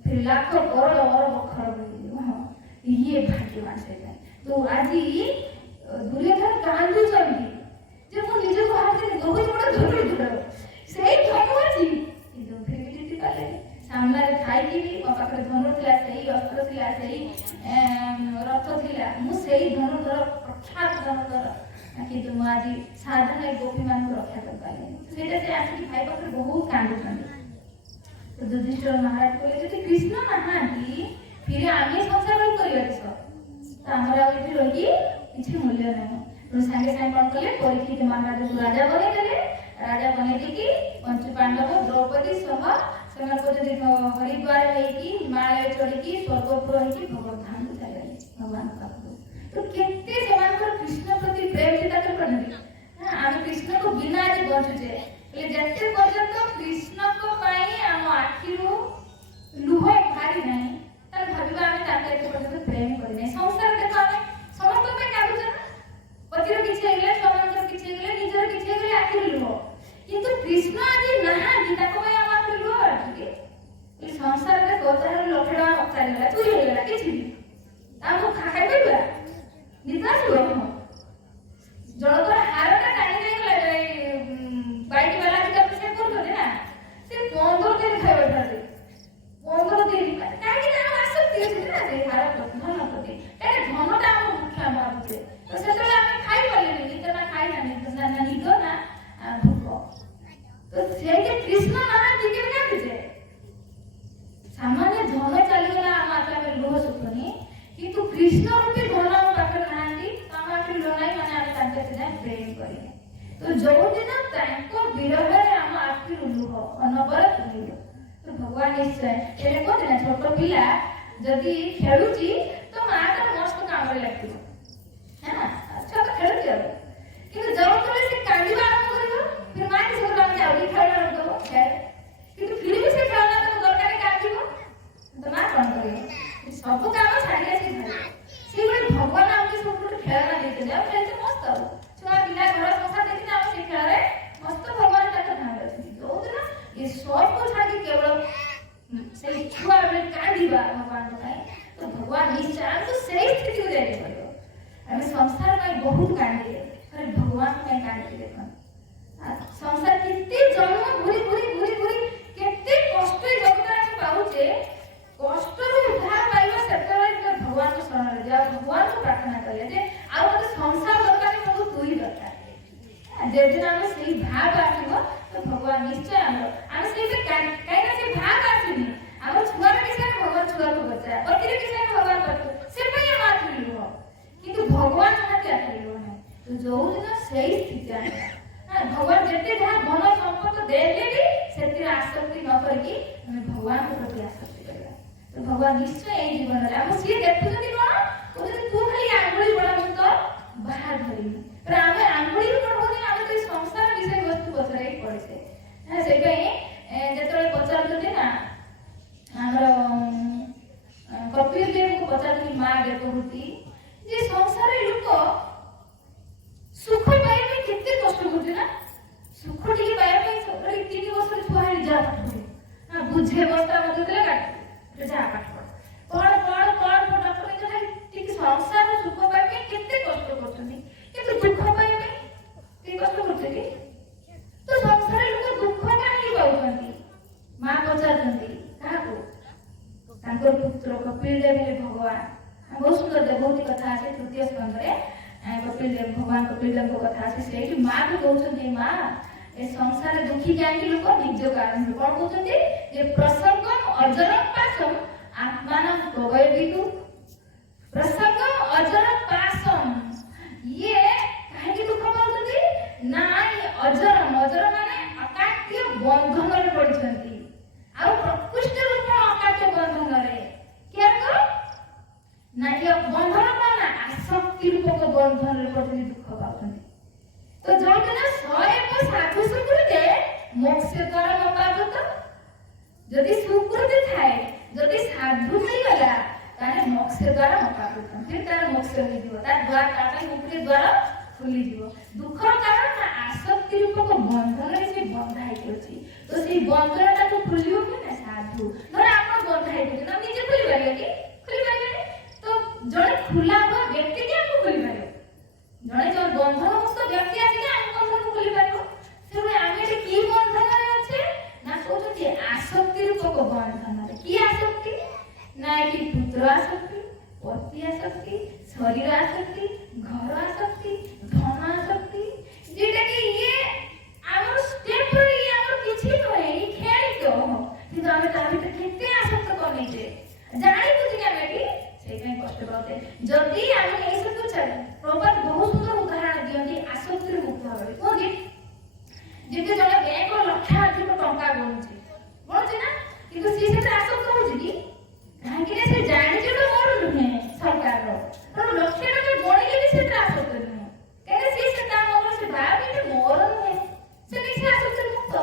फिर लाखों करोड़ अरब खरब हां ये भाग्यवान से तो आज दुर्योधन कांदु चंदी जे मो निजे को हाथ में बहुत बड़ा धनुष धरो सही धनु अछि किंतु फिर भी जीति पाले सामने रे खाई की भी ओ पाखरे धनुष थिला सही अस्त्र थिला सही रथ थिला मु सही धनुष धर प्रख्यात धनुष धर किंतु मु आज साधारण गोपी मान को रक्षा कर पाले सेटा से आसी भाई पाखरे बहुत कांदु चंदी तो युधिष्ठिर महाराज बोले यदि कृष्ण नहांती फिर आमे संसार रही करिया किस तो हमरा एठी रही किछि मूल्य नहीं तो संगे संगे कोन कले परीक्षित महाराज को राजा बने देले राजा बने देखि पंच पांडव द्रौपदी सह सेना को जदि हरिद्वार है कि हिमालय चढ़ी कि स्वर्गपुर है कि भगवत धाम को चले भगवान पाखु तो केते सेमान को कृष्ण प्रति प्रेम से ताके पड़े हम कृष्ण को बिना आज बचुचे ले जते पर्यंत कृष्ण को पाई हम आखिरु लुह भारी नहीं तर भाबिबा हम ताके पर्यंत प्रेम करि नहीं संसार देखो हम समस्त पे काबू छ पतिर किछि हेले समानकर किछि हेले निजर किछि हेले आखिर लुह किंतु कृष्ण आदि नहा गीता को हम आखिर लुह आखिर ए संसार रे गोतर लखड़ा हक्का तू हेला किछि हमको खाइ देबा निदास तो जो दिन विरह आम आखि लुह अनबरत मिल तो भगवान निश्चय कहते ना छोट पिला जदि खेलुची तो माँ तो मस्त काम लगे है ना अच्छा तो खेलुची किंतु जब तक से कांदिबा आरंभ करियो फिर माँ की सब काम जाओ खेलना तो खेल किंतु फिर भी से खेलना तो दरकार कांदिबो तो माँ कौन करियो सब काम छाड़ी आसी घर से बड़े भगवान आमके सब खेलना देते जाओ खेलते मस्त हो छुआ पिला घर संसार देखि ना से खेले मस्त भगवान का ध्यान रखती जो दिन ये सब को छाड़ी केवल से छुआ बेले कांदिबा भगवान को तो भगवान निश्चय तो सही स्थिति हो जाए पड़ो हमें संसार में बहुत कांदे अरे भगवान में कांदे देखो संसार कितने जन्म घुरी घुरी घुरी घुरी कितने कष्ट जगत में पाउचे कष्ट रो उद्धार पाइबा सेतरे भगवान को शरण ले जा भगवान को प्रार्थना करे जे आ मते संसार दरकार प्रभु तू ही दरकार जे दिन हम सही भाव आसीबो तो भगवान निश्चय हम सही पे काई ना से भाव आसीबी हम छुआ किसे भगवान छुआ को बचा और किरे किसे भगवान बचा से पे मात मिलबो किंतु भगवान हाथ आखिलो है तो जो दिन सही स्थिति आए भगवान जते जहां धन संपत्ति देले भी सेतिर आसक्ति न करके हमें भगवान के प्रति आसक्ति करबा तो भगवान निश्चय ए जीवन रे हम सी देखुछथि कोन कोते तू खाली आंगुली बड़ा तो बाहर धरी पर हमें आंगुली बड़ होनी हम तो संसार विषय वस्तु पछरे पड़े है से पे जेतले पचारथि ना हमर कपिल देव को पचारथि मां देवहूति जे संसार लोक सुख पाइबे केते कष्ट करते ना सुख टिके पाइबे सबरे 3 वर्ष छुआई जा हां बुझे बस्ता मत देले काट जा काट कोन डॉक्टर के खाली टिके संसार सुख पाइबे केते कष्ट करछनी केते दुख पाइबे के कष्ट करछनी तो संसार लोक दुख काहे पाउछंती मां पचारछंती काको तांकर पुत्र कपिल देव भगवान बहुत सुंदर देवहूति कथा আছে तृतीय स्कंद रे कपिल देव भगवान कपिल देव को कथा আছে सेठी मां भी कहउछंती मां ए संसार दुखी जाई लोक निज कारण कोन कहउछंती जे प्रसंगम अजरम पासम आत्मानं प्रवैदितु प्रसंगम अजरम पासम ये काहे की दुख पाउछंती नाई अजरम अजर माने अकाट्य बंधन रे पड़छंती आ प्रकृष्ट रूप अकाट्य बंधन रे क्या को ना ये बंधन माना आसक्ति रूपक बंधन रे पड़छंती दुख पाउछंती तो जो ना सय को साधु सुकृते मोक्ष द्वार मपागत जदि सुकृति थाए जदि साधु मिल गला ताने मोक्ष द्वार मपागत फिर तार मोक्ष होई दिबो तार द्वार ताता मुक्ति द्वार खुली दिबो दुख कारण ना आसक्ति रूपक बंधन रे से बंधाई अछि तो से बंधन ता को खुलियो के ना साधु धर आपण बंधाई अछि ना निजे खुली पारियो कि खुली पारियो तो जड़े खुला हुआ व्यक्ति के आपको खुली पारियो जड़े जो बंधन मुक्त व्यक्ति आछि ना हम बंधन को खुली पारियो से आमे की बंधन रे अछि ना सोचो जे आसक्ति रूपक बंधन रे की आसक्ति ना कि पुत्र आसक्ति पति आसक्ति शरीर आसक्ति घर आसक्ति धन आसक्ति जेटा कि ये आमर स्टेप रे आमर किछि नय ई खेल तो कि हम ताहि त केते आसक्त करनी जे जानि बुझि के हमें कि सेकाई कष्ट पाते जदि हम ए सब कुछ प्रभु बहुत सुंदर उदाहरण दियंती आसक्ति मुक्त होबे कोदि जेते जने बैंक लक्षाधिक टंका गणुछि ना किंतु सी से आसक्त होछि कि काहे से जानि जे तो मोर नुहे सरकार रो तो लक्ष टका गणिले भी से आसक्त नुहे काहे सी से ता मोर से भाव कि मोर नुहे से नि से आसक्त मुक्त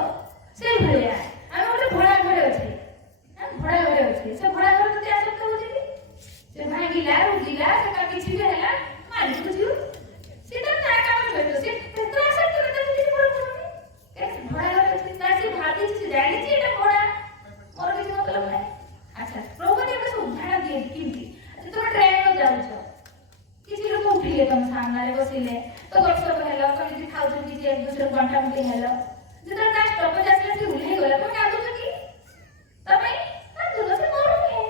से भलिया हम ओटे भड़ा घरे अछि हम भड़ा घरे अछि से भड़ा घर तो आसक्त होछि से भागिला रुजिला से का किछि भी हैला मारि बुझियो सीधा ता काम करतो से तो आसक्त करतो किछि बोल कैसे भड़ा घर अछि ता से भाभी से जानि छी एटा भड़ा और किछि मतलब नै अच्छा प्रभु ने बस उदाहरण दिए किंती तुम ट्रेन में जाउ छ किछि लोग उठिले तुम सामने रे बसिले तो गपसप हेलो कनि खाउ छ किछि एक दूसरे घंटा में हेलो जेतरा ता स्टॉपेज आसले से उल्हे गला कोन कादु छ कि तबै ता दुलो से मोर है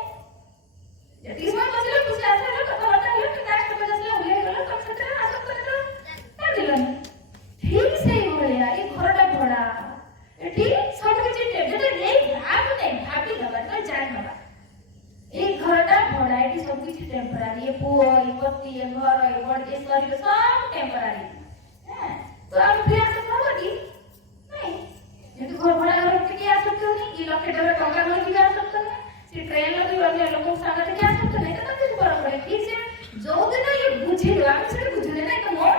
जति समय बसिले कुछ आसले कथा बात हेलो कि ता स्टॉपेज आसले उल्हे गला कम से कम आसत कर का दिलन ठीक से होले ई घरटा भड़ा एठी सब किछि जेते रे भाव नै भाबी दबा तो जान दबा ए घरटा भड़ा एठी सब किछि टेम्पररी ए पुओ ए पति ए घर ए बड़ ए शरीर सब टेम्पररी हां तो ଆମେ ଫ୍ରି ଆସକ୍ତ ହବ କି ନାଇଁ? ଯେମିତି ଘର ଭଡ଼ା ଘର ଟିକେ ଆସକ୍ତ ହଉନି, କି ଲକ୍ଷେ ଟଙ୍କା ଘର ଟିକେ ଆସକ୍ତ ନାହିଁ, ସେ ଟ୍ରେନର ବି ଅନ୍ୟ ଲୋକଙ୍କ ସାଙ୍ଗରେ ଟିକେ ଆସକ୍ତ ନାହିଁ, ତ ତାକୁ ଫରକ ପଡ଼େ। ଠିକ୍ ସେ ଯୋଉଦିନ ଇଏ ବୁଝିଲୁ, ଆମେ ସେଟା ବୁଝୁନେ ନାଇଁ, ତ ମୋର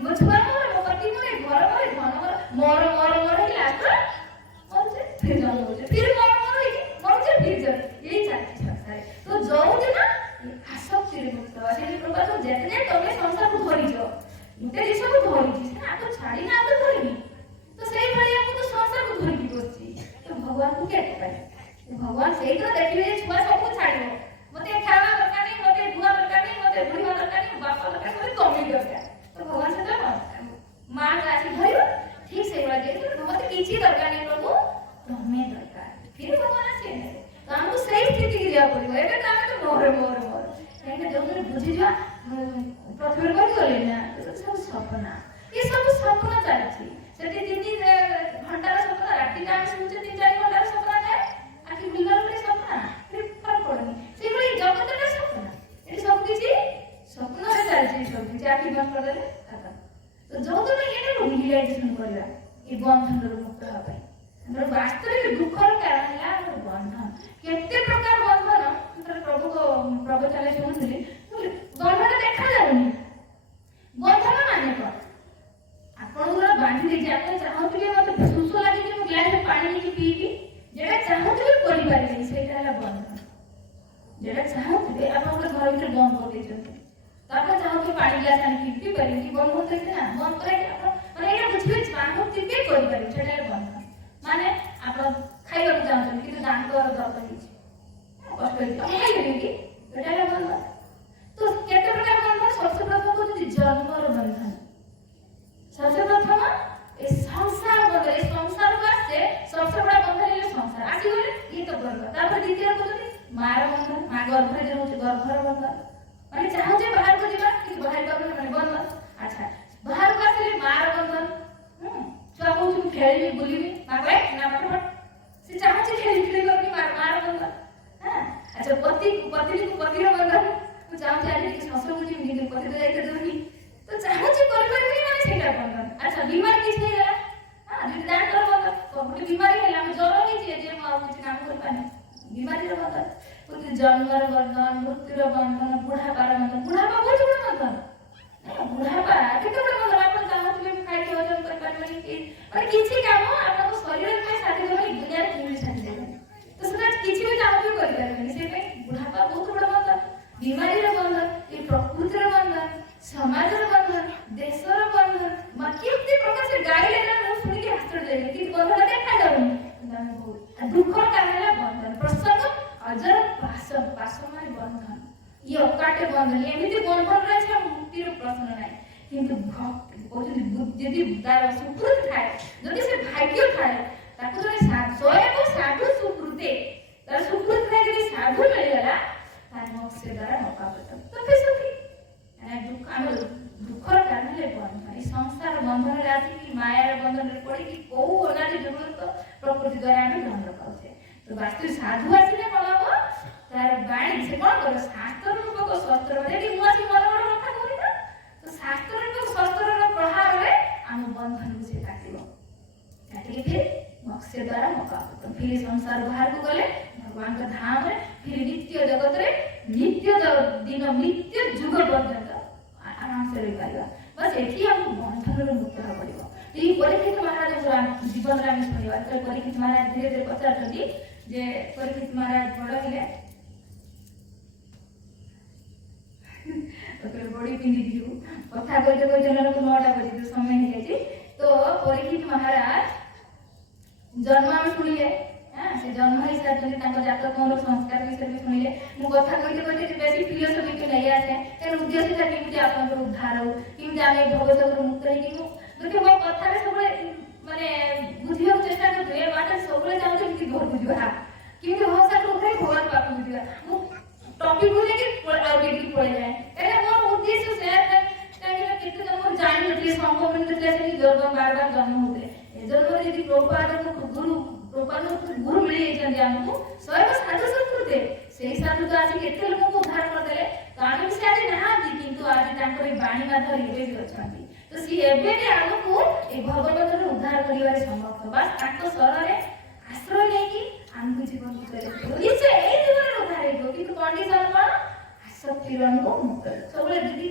ମୋ ଛୁଆ ମୋର, ମୋ ପତି ମୋର, ଏ ଘର ମୋର, ଏ ଧନ ମୋର, ମୋର ହେଇକି ଲାଷ୍ଟ ମରୁଛେ, ଫିର ଜନ୍ମ ହଉଛେ, ଫିର ମୋର ହେଇକି ମରୁଛେ, ଫିର ଜନ୍ମ, ଏଇ ଚାଲିଛି ସଂସାରେ। ତ ଯୋଉଦିନ ଆସକ୍ତିରେ ମୁକ୍ତ ହବା, ସେଠି ପ୍ରଭୁ ଯେତେ ତମେ ସଂସାରକୁ ଧରିଛ, ଗୋଟେ ଜିନିଷକୁ ଧରିଛି, ସିନା ଆକୁ ଛାଡ଼ି ନା ଆକୁ ଧରିବି, ତ ସେଇଭଳି ଆମକୁ ତ ସଂସାରକୁ ଧରିକି ବସିଛି, ତ ଭଗବାନଙ୍କୁ କେତେ ପାଇବେ? ଭଗବାନ ସେଇଟା ଦେଖିବେ ଯେ ଛୁଆ ସବୁ ଛାଡ଼ିବ, ମତେ ଖାଇବା ଦରକାର ନାହିଁ, ମତେ ଧୁଆ ଦରକାର ନାହିଁ, ମତେ ବୁଢ଼ିବା ଦରକାର ନାହିଁ, ବାପା ଦରକାର, ମତେ ତମେ ଦରକାର। ତ ଭଗବାନ ସେଟା ମା ଆସି ଧରିବ, ଠିକ ସେଇଭଳିଆ ଯେ ମତେ କିଛି ଦରକାର ନାହିଁ ପ୍ରଭୁ, ତମେ ଦରକାର, ଫିର ଭଗବାନ ଆସିବେ ନେବେ। ତ ଆମକୁ ସେଇ ସ୍ଥିତିକି ଯିବାକୁ ପଡ଼ିବ। ଏବେ ତ ଆମେ ତ ମୋର କାହିଁକିନା ଯୋଉଦିନ ବୁଝିଯିବା, ପ୍ରଥମେ କହିଗଲେ ନା ସବୁ ସପନା, ଏ ସବୁ ସପନ ଚାଲିଛି। ସେଠି 3 ଘଣ୍ଟାର ସପନ, ରାତିଟା ଆମେ ଶୁଣୁଛେ 3-4 ଘଣ୍ଟାର ସପନ ଥାଏ, ଆଖି ବୁଲିଲା ବେଳେ ସପନା, ଫରକ ପଡୁନି। ସେଇଭଳି ଜଗତଟା ସପନା, ଏଠି ସବୁ କିଛି ସ୍ୱପ୍ନରେ ଚାଲିଛି, ସବୁ କିଛି ଆଖି ବନ୍ଦ କରିଦେଲେ ଖାତା। ତ ଯୋଉଦିନ ଏଇଟାକୁ ରିୟଲାଇଜେସନ କରିବା, ଏ ବନ୍ଧନରୁ ମୁକ୍ତ ହେବା ପାଇଁ, ଆମର ବାସ୍ତବିକ ଦୁଃଖର କାରଣ ହେଲା ଆମର ବନ୍ଧନ। କେତେ ପ୍ରକାର ବନ୍ଧନ, ପ୍ରଭୁଙ୍କ ପ୍ରବଚନରେ ଶୁଣୁଥିଲି, ବନ୍ଧନ ଦେଖାଯାଉନି। ବନ୍ଧନ ମାନେ କଣ? ଆପଣଙ୍କର ବାନ୍ଧି ଦେଇଛି, ଆପଣ ଚାହୁଁଥିବେ ମତେ ଶୋଷ ଲାଗିଛି, ମୁଁ ଗ୍ଲାସରେ ପାଣି ନେଇକି ପିଇବି, যেটা ଚାହୁଁଥିବେ କରିପାରିବେନି, ସେଇଟା ହେଲା ବନ୍ଧନ। যেটা ଚାହୁଁଥିବେ ଆପଣଙ୍କ ଘର ଭିତରେ ବନ୍ଦ କରିଦେଇଛନ୍ତି, ତ ଆପଣ ଚାହୁଁଥିବେ ପାଣି ଗ୍ଲାସ ଆଣିକି ପିଇ ପାରିବେ କି? ବନ୍ଦ କରିଦେଇছে ନା, ବନ୍ଦ କରାଇକି ଆପଣ ମାନେ ଏଇଟା ବୁଝିବେ, ଚାହୁଁଥିବେ କରିପାରିବେ, ସେଟା ହେଲା ବନ୍ଧନ। ମାନେ ଆପଣ ଖାଇବାକୁ ଚାହୁଁଛନ୍ତି କିନ୍ତୁ ଦାନ୍ତ ଦରଜ ହେଇଛି, କଷ୍ଟ ହେଇଛି, ଆପଣ ଖାଇପାରିବେ କି? ଏଟା ହେଲା ବନ୍ଧନ। ତ କେତେ ପ୍ରକାର ବନ୍ଧନ? ସର୍ବପ୍ରଥମ କହୁଛନ୍ତି ଜନ୍ମର ବନ୍ଧନ। ସର୍ବପ୍ରଥମ ଏ ସଂସାର ବନ୍ଧନ, ଏ ସଂସାରକୁ আসছে সবচেয়ে বড় বন্ধন হলো সংসার, আসিগলে ইয়ে তো বন্ধন। তারপরে দ্বিতীয় কହୁଛନ୍ତି মার বন্ধন, মা গর্ভরে যে রହୁଛି গর্ভର বন্ধন, মানে ଚାହୁଁଛେ ବାହାରକୁ ଯିବା କିନ୍ତୁ ବାହାରି ପାରୁନି, ମାନେ ବନ୍ଧନ। ଆଚ୍ଛା, ବାହାରକୁ ଆସିଲେ ମାର ବନ୍ଧନ, ଛୁଆ କହୁଛି ମୁଁ ଖେଳିବି ବୁଲିବି, ମା କହେ ନା ପାଠ ପଢ, ସେ ଚାହୁଁଛି ଖେଳି ପାରୁନି, ମାର ବନ୍ଧନ। ଆଚ୍ଛା, ପତିକୁ ପତିର ବନ୍ଧନ, ମୁଁ ଚାହୁଁଛି ଆଜି ଟିକେ ଶ୍ୱଶୁରକୁ ଯିବି କିନ୍ତୁ ପତି ତ ଯାଇତେ ଦଉନି, ତ ଚାହୁଁଛି କରିପାରିବିନି, ମାନେ ସେଇଟା ବନ୍ଧନ। ଆଚ୍ଛା, ବିମାର କିଛି ହେଇଗଲା, ଯଦି ଡାକ୍ତର ବନ୍ଧନ, ଗୋଟେ ବିମାରୀ ହେଲା, ଆମେ ଜ୍ୱର ହେଇଛି, ଯେ ମୁଁ ଆଉ କିଛି କାମ କରିପାରୁନି, ବିମାରୀର ବନ୍ଧନ। ଜନ୍ମର ବନ୍ଧନ, ମୃତ୍ୟୁର ବନ୍ଧନ, ବୁଢାପାର ବନ୍ଧନ। ବୁଢାପା ବହୁତ ବଡ ବନ୍ଧନ, ବୁଢାପା କେତେ ବଡ ବନ୍ଧନ? ଆପଣ ଚାହୁଁଥିବେ ମୁଁ ଖାଇକି ହଜମ କରିପାରିବେନି, ମାନେ କିଛି କାମ ଆପଣଙ୍କ ଶରୀର ପାଇଁ ସାଥି ଦେବେନି, ଦୁନିଆରେ କେହି ସାଥି ଦେବେନି, ତ ସେଟା କିଛି ବି ଚାହୁଁଥିବେ କରିପାରିବେନି, ସେଇପାଇଁ ବୁଢାପା ବହୁତ ବଡ ବନ୍ଧନ। ବିମାରୀର ବନ୍ଧନ, ଏ ପ୍ରକୃତିର ବନ୍ଧନ, ସମାଜର ବନ୍ଧନ, ଦେଶର ବନ୍ଧନ, କେତେ ପ୍ରକାର ସେ ଗାଇଲେ ନା, ମୁଁ ଶୁଣିକି ଆଶ୍ଚର୍ଯ୍ୟ ହେଇଗଲି, କିନ୍ତୁ ବନ୍ଧନ ଦେଖାଯାଉନି, କିନ୍ତୁ ଆମେ ବହୁତ ଦୁଃଖର କାରଣ ହେଲା ବନ୍ଧନ। ପ୍ରସଙ୍ଗ ଅଜର ପାଶ ମାନେ ବନ୍ଧନ, ଇଏ ଅକାଟେ ବନ୍ଧନ, ଏମିତି ବନ୍ଧନ ରହିଛି ମୁକ୍ତିର ପ୍ରଶ୍ନ ନାହିଁ। କିନ୍ତୁ କହୁଛନ୍ତି ଯଦି ତାର ସୁକୃତ ଥାଏ, ଯଦି ସେ ଭାଗ୍ୟ ଥାଏ, ତାକୁ ଜଣେ ସ୍ୱୟଂ ସାଧୁ ସୁକୃତେ, ତାର ସୁକୃତ ଥାଏ, ଯଦି ସାଧୁ ମିଳିଗଲା ତାହେଲେ ମୋକ୍ଷ ଦ୍ୱାରା ନପାବତ ତତେ ସୁଖୀ। ଆମର ଦୁଃଖର କାରଣ ହେଲେ ବନ୍ଧନ, ଏ ସଂସାର ବନ୍ଧନରେ ଆସିକି ମାୟାର ବନ୍ଧନରେ ପଡିକି କୋଉ ଅନାଦି ଜୀବନ ପ୍ରକୃତି ଦ୍ୱାରା ଆମେ ବନ୍ଧ ପାଉଛେ। ତ ବାସ୍ତବିକ ସାଧୁ ଆସିଲେ କଣ ହବ? ତାର ବାଣୀ ସେ କଣ କରିବ? ଶାସ୍ତ୍ର ରୂପକ ଶସ୍ତ୍ର, ଯଦି ମୁଁ ଆସି ମନ ମନ କଥା କହୁନି, ତ ଶାସ୍ତ୍ର ରୂପକ ଶସ୍ତ୍ରର ପ୍ରହାରରେ ଆମ ବନ୍ଧନକୁ ସେ କାଟିବ, କାଟିକି ଫିର ମୋକ୍ଷ ଦ୍ୱାରା ମପାବତ, ଫିର ସଂସାର ବାହାରକୁ ଗଲେ ଭଗବାନଙ୍କ ଧାମରେ, ଫିର ନିତ୍ୟ ଜଗତରେ ନିତ୍ୟ ଦିନ ନିତ୍ୟ ଯୁଗ ପର୍ଯ୍ୟନ୍ତ ଆରାମସେ ରହିପାରିବା। ବାସ୍ ଏଠି ଆମକୁ ବନ୍ଧନରୁ ମୁକ୍ତ ହେବାକୁ ପଡିବ। ଏଇ ପରୀକ୍ଷିତ ମହାରାଜଙ୍କ ଜୀବନରେ ଆମେ ଶୁଣିବା, ପରୀକ୍ଷିତ ମହାରାଜ ଧୀରେ ଧୀରେ ପଚାରୁଛନ୍ତି ଯେ ପରୀକ୍ଷିତ ମହାରାଜ ବଡ ହେଲେ ବଡି ପିନ୍ଧିକି ଯିବୁ, କଥା କହିତେ କହିତେ 9ଟା ବଜିଯିବ, ସମୟ ହେଇଯାଇଛି। ତ ପରୀକ୍ଷିତ ମହାରାଜ ଜନ୍ମ ଆମେ ଶୁଣିଲେ, ସେ ଜନ୍ମ ହେଇସାରିଛନ୍ତି, ତାଙ୍କ ଜାତକର ସଂସ୍କାର ବିଷୟରେ ବି ଶୁଣିଲେ। ମୁଁ କଥା କହିତେ କହିତେ ବେଶୀ ଫିଲୋସଫିକୁ ନେଇ ଆସେ, ତେଣୁ ଉଦ୍ଦେଶ୍ୟଟା କେମିତି ଆପଣଙ୍କର ଉଦ୍ଧାର ହଉ, କେମିତି ଆମେ ଭବିଷ୍ୟତରୁ ମୁକ୍ତ ହେଇକି, ମୁଁ ଯଦି ମୋ କଥାରେ ସବୁବେଳେ ମାନେ ବୁଝିବାକୁ ଚେଷ୍ଟା କରୁଥିବେ, ବାଟ ସବୁବେଳେ ଚାହୁଁଛି କେମିତି ଘରକୁ ଯିବା, କେମିତି ହସାକୁ ଉଠାଇ ଭଗବାନ ପାଖକୁ ଯିବା, ମୁଁ ଟପିକ ବୁଲେଇକି ଆଉ ଟିକେ ପଳେଇଯାଏ, କାହିଁକିନା ମୋର ଉଦ୍ଦେଶ୍ୟ ସେୟା ଥାଏ। କାହିଁକିନା କେତେ ଜନ୍ମ ଜାଣିନଥିଲେ, ସମ୍ଭବ ମିଳୁନଥିଲା, ସେଠି ବାର ଜନ୍ମ ହଉଥିଲେ। ଏ ଜନ୍ମରେ ଯଦି ପ୍ରଭୁପାଦଙ୍କୁ ଗୁରୁ ମିଳିଯାଇଛନ୍ତି ଆମକୁ, ସ୍ୱୟଂ ସାଧୁ ସଂସ୍କୃତି, ସେଇ ସାଧୁ ତ ଆସିକି ଏତେ ଲୋକଙ୍କୁ ଉଦ୍ଧାର କରିଦେଲେ, ତ ଆମେ ବି ସେ ଆଜି ନାହାନ୍ତି, କିନ୍ତୁ କିନ୍ତୁ ଆଜି ତାଙ୍କର ଏ ବାଣୀ ମାଧ୍ୟମରେ ଏବେ ବି ଅଛନ୍ତି। ତ ସିଏ ଏବେ ବି ଆମକୁ ଏ ଭଗବତରୁ ଉଦ୍ଧାର କରିବାରେ ସମର୍ଥ। ବାସ୍ ତାଙ୍କ ସ୍ୱରରେ ଆଶ୍ରୟ ନେଇକି ଆମକୁ ଜୀବନକୁ ଚଳେଇବ। ନିଶ୍ଚୟ ଏଇ ଜୀବନରେ ଉଦ୍ଧାର ହେଇଯିବ, କିନ୍ତୁ କଣ୍ଡିସନ କ'ଣ? ଆସକ୍ତିରୁ ଆମକୁ ମୁକ୍ତ। ସବୁବେଳେ ଯଦି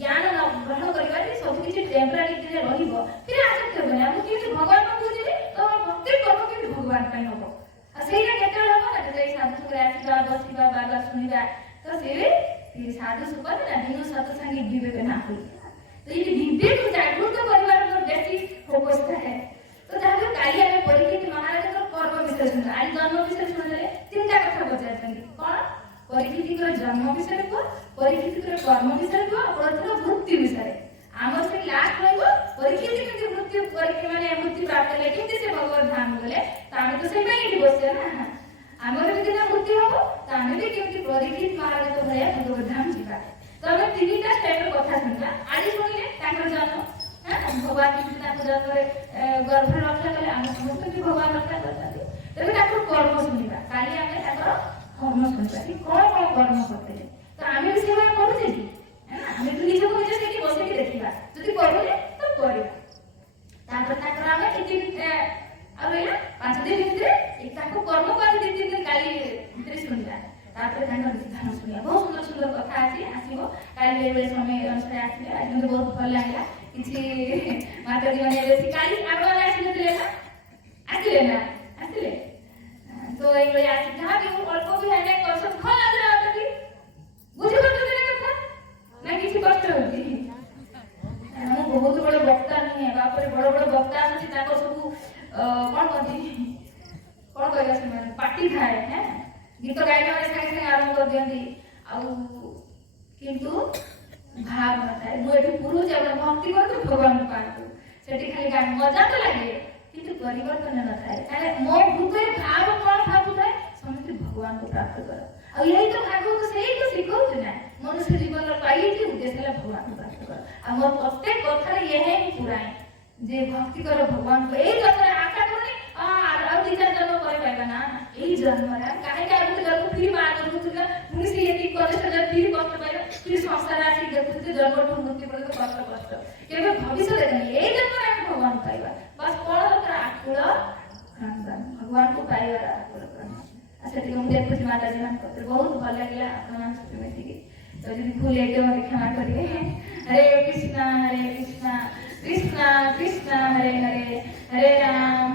ଜ୍ଞାନ ଗ୍ରହଣ କରିବା ଯେ ସବୁ କିଛି ଟେମ୍ପରାରୀ ରହିବ, ଫିର ଆସକ୍ତି ହେବନି। ଆମକୁ କେମିତି ଭଗବାନ ପାଖକୁ ଯିବି, ତ ପ୍ରତ୍ୟେକ କର୍ମ କେମିତି ଭଗବାନ ପାଇଁ ହବ। ଆଉ ସେଇଟା କେତେବେଳେ ହବ ନା, ଯେତେବେଳେ ସାଧୁ ସୁଖରେ ଆସିବା, ବସିବା, ବାବା ଶୁଣିବା, ତ ସେ ସାଧୁ ସୁଖରେ ନା ଦିନ ସତ୍ସଙ୍ଗୀ ବିବେକ ନା ହୁଏ। ତ ଏଇ ବିବେକ ଜାଗୃତ କରିବାର ବେଶୀ ଫୋକସ ଥାଏ। ତ ତାହେଲେ କାଲି ଆମେ ପରୀକ୍ଷିତ ମହାରାଜଙ୍କର କର୍ମ ବିଷୟରେ ଶୁଣିବା, ଆଜି ଜନ୍ମ ବିଷୟରେ ଶୁଣିଲେ ତିନିଟା କଥା ପଚାରିଛନ୍ତି। କ'ଣ? ପରୀକ୍ଷିତଙ୍କର ଜନ୍ମ ବିଷୟରେ କୁହ, ପରୀକ୍ଷିତଙ୍କର କର୍ମ ବିଷୟରେ କୁହ, ପ୍ରଥମ ମୃତ୍ୟୁ ବିଷୟରେ। ଆମର ସେ ଲାଷ୍ଟ ରହିବ ପରୀକ୍ଷିତ କେମିତି ମୃତ୍ୟୁ ମାନେ ମୃତ୍ୟୁ ପ୍ରାପ୍ତ ହେଲେ, କେମିତି ସେ ଭଗବତ ଧାମ ଗଲେ। ତ ଆମେ ତ ସେଇ ପାଇଁ ଏଠି ବସିଛେ ନା, ଆମର ଯଦି ନା ମୃତ୍ୟୁ ହବ, ତ ଆମେ ବି କେମିତି ପରୀକ୍ଷିତ ମହାରାଜଙ୍କ ଭଳିଆ ଭଗବତ ଧାମ ଯିବା। ତ ଆମେ ତିନିଟା ଷ୍ଟେପର କଥା ଶୁଣିବା। ଆଜି ଶୁଣିଲେ ତାଙ୍କର ଜନ୍ମ, ଭଗବାନ କେମିତି ତାଙ୍କ ଜନ୍ମରେ ଗର୍ଭରେ ରକ୍ଷା କଲେ, ଆମେ ସମସ୍ତେ ବି ଭଗବାନ ରକ୍ଷା କରିଛନ୍ତି। ତେବେ ତାଙ୍କର କର୍ମ ଶୁଣିବା। କାଲି ଆମେ ତାଙ୍କର କର୍ମ ଶୁଣିବା, କି କ'ଣ କ'ଣ କର୍ମ କରିଥିଲେ। ତ ଆମେ ବି ସେଇଭଳିଆ କରୁଛେ କି? ଆମେ ତ ନିଜକୁ ନିଜେ ସେଇଠି ବସିକି ଦେଖିବା, ଯଦି କରୁଛେ ତ କରିବା। ତାପରେ ତାଙ୍କର ଆମେ ଆଉ ରହିଲା 5 ଦିନ ଭିତରେ ତାଙ୍କ କର୍ମକୁ ଆମେ 2-3 ଦିନ କାଲି ଭିତରେ ଶୁଣିବା। ତାପରେ ତାଙ୍କର ବିଧାନ ଶୁଣିବା। ବହୁତ ସୁନ୍ଦର ସୁନ୍ଦର କଥା ଅଛି, ଆସିବ କାଲି ଏଭଳି ସମୟ ଅନୁସାରେ ଆସିଲେ। ଆଜି ମୋତେ ବହୁତ ଭଲ ଲାଗିଲା। କିଛି ମାତାଜୀ ମାନେ ବେଶୀ କାଲି ଆପଣମାନେ ଆସିନଥିଲେ ନା? ଆସିଲେ ନା? ଆସିଲେ ତ ଏଇଭଳି ଆସି ଯାହା ବି ଅଳ୍ପ ବି ହେଲେ କଷ୍ଟ ଭଲ ଲାଗିଲା। ମାତାଜୀ ବୁଝିପାରୁଛନ୍ତି ନା କଥା ନା କିଛି କଷ୍ଟ ହଉଛି? ମୁଁ ବହୁତ ବଡ଼ ବକ୍ତା ନୁହେଁ, ବାପରେ ବଡ଼ ବଡ଼ ବକ୍ତା ଆସୁଛି, ତାଙ୍କର ସବୁ କ'ଣ କହନ୍ତି, କ'ଣ କହିବା, ସେମାନେ ପାଟି ଥାଏ। ଗୀତ ଗାଇବା ସାଙ୍ଗେ ସାଙ୍ଗେ ଆରମ୍ଭ କରିଦିଅନ୍ତି, ଆଉ କିନ୍ତୁ ଭାବ ନଥାଏ। ମୁଁ ଏଠି ପୁରୁଛି, ଆପଣ ଭକ୍ତି କରନ୍ତୁ, ଭଗବାନଙ୍କୁ ପାଆନ୍ତୁ। ସେଠି ଖାଲି ମଜା ତ ଲାଗେ, କିନ୍ତୁ ପରିବର୍ତ୍ତନ ନଥାଏ। କାରଣ ମୋ ହୃଦୟରେ ଭାବ କ'ଣ ଭାବୁଥାଏ, ସମସ୍ତେ ଭଗବାନଙ୍କୁ ପ୍ରାପ୍ତ କର। ଆଉ ଏଇ ତ ଭାଗବତ ସେଇ ତ ଶିଖଉଛି ନା, ମନୁଷ୍ୟ ଜୀବନର ପାଇଛି ଉଦ୍ଦେଶ୍ୟ ହେଲା ଭଗବାନଙ୍କୁ ପ୍ରାପ୍ତ କର। ଆଉ ମୋର ପ୍ରତ୍ୟେକ କଥାରେ ଏହା ହିଁ ପୁରାଏ ଯେ ଭକ୍ତି କର ଭଗବାନଙ୍କୁ। ଏଇ ଜନ୍ମରେ ଆଶା କରୁନି ଆଉ 2-4 ଜନ୍ମ ପରେ ପାଇବା ନା, ଏଇ ଜନ୍ମରେ କାହିଁକି ଆଉ ଗୋଟେ ଜନ୍ମ ଫିର ମା ଜନ୍ମଥିଲା, ପୁଣି ସେ ଏତିକି କଲେ ସେଟା ଫିର କଷ୍ଟ ପାଇବା, ଫିର ସଂସାର ଆସିକି ଦେଖୁଛି ଜନ୍ମଠୁ ମୃତ୍ୟୁ ପର୍ଯ୍ୟନ୍ତ କଷ୍ଟ କଷ୍ଟ। କେବେ ଭବିଷ୍ୟତ ଦେଖନି, ଏଇ ଜନ୍ମରେ ଆମେ ଭଗବାନ ପାଇବା। ବାସ୍ କ'ଣ ଦରକାର? ଆକୁଳ ଭଗବାନଙ୍କୁ ପାଇବାର ଆକୁଳ କ୍ରମ। ଆଉ ସେତିକି ମୁଁ ଦେଖୁଛି ମାତାଜୀ ମାନଙ୍କ ବହୁତ ଭଲ ଲାଗିଲା ଆପଣମାନଙ୍କ ସହିତ ମିଶିକି। ତ ଯଦି ଭୁଲ ହେଇଥିବ ମୋତେ କ୍ଷମା କରିବେ। ହରେ କୃଷ୍ଣ କୃଷ୍ଣ କୃଷ୍ଣ ହରେ ହରେ, ହରେ ରାମ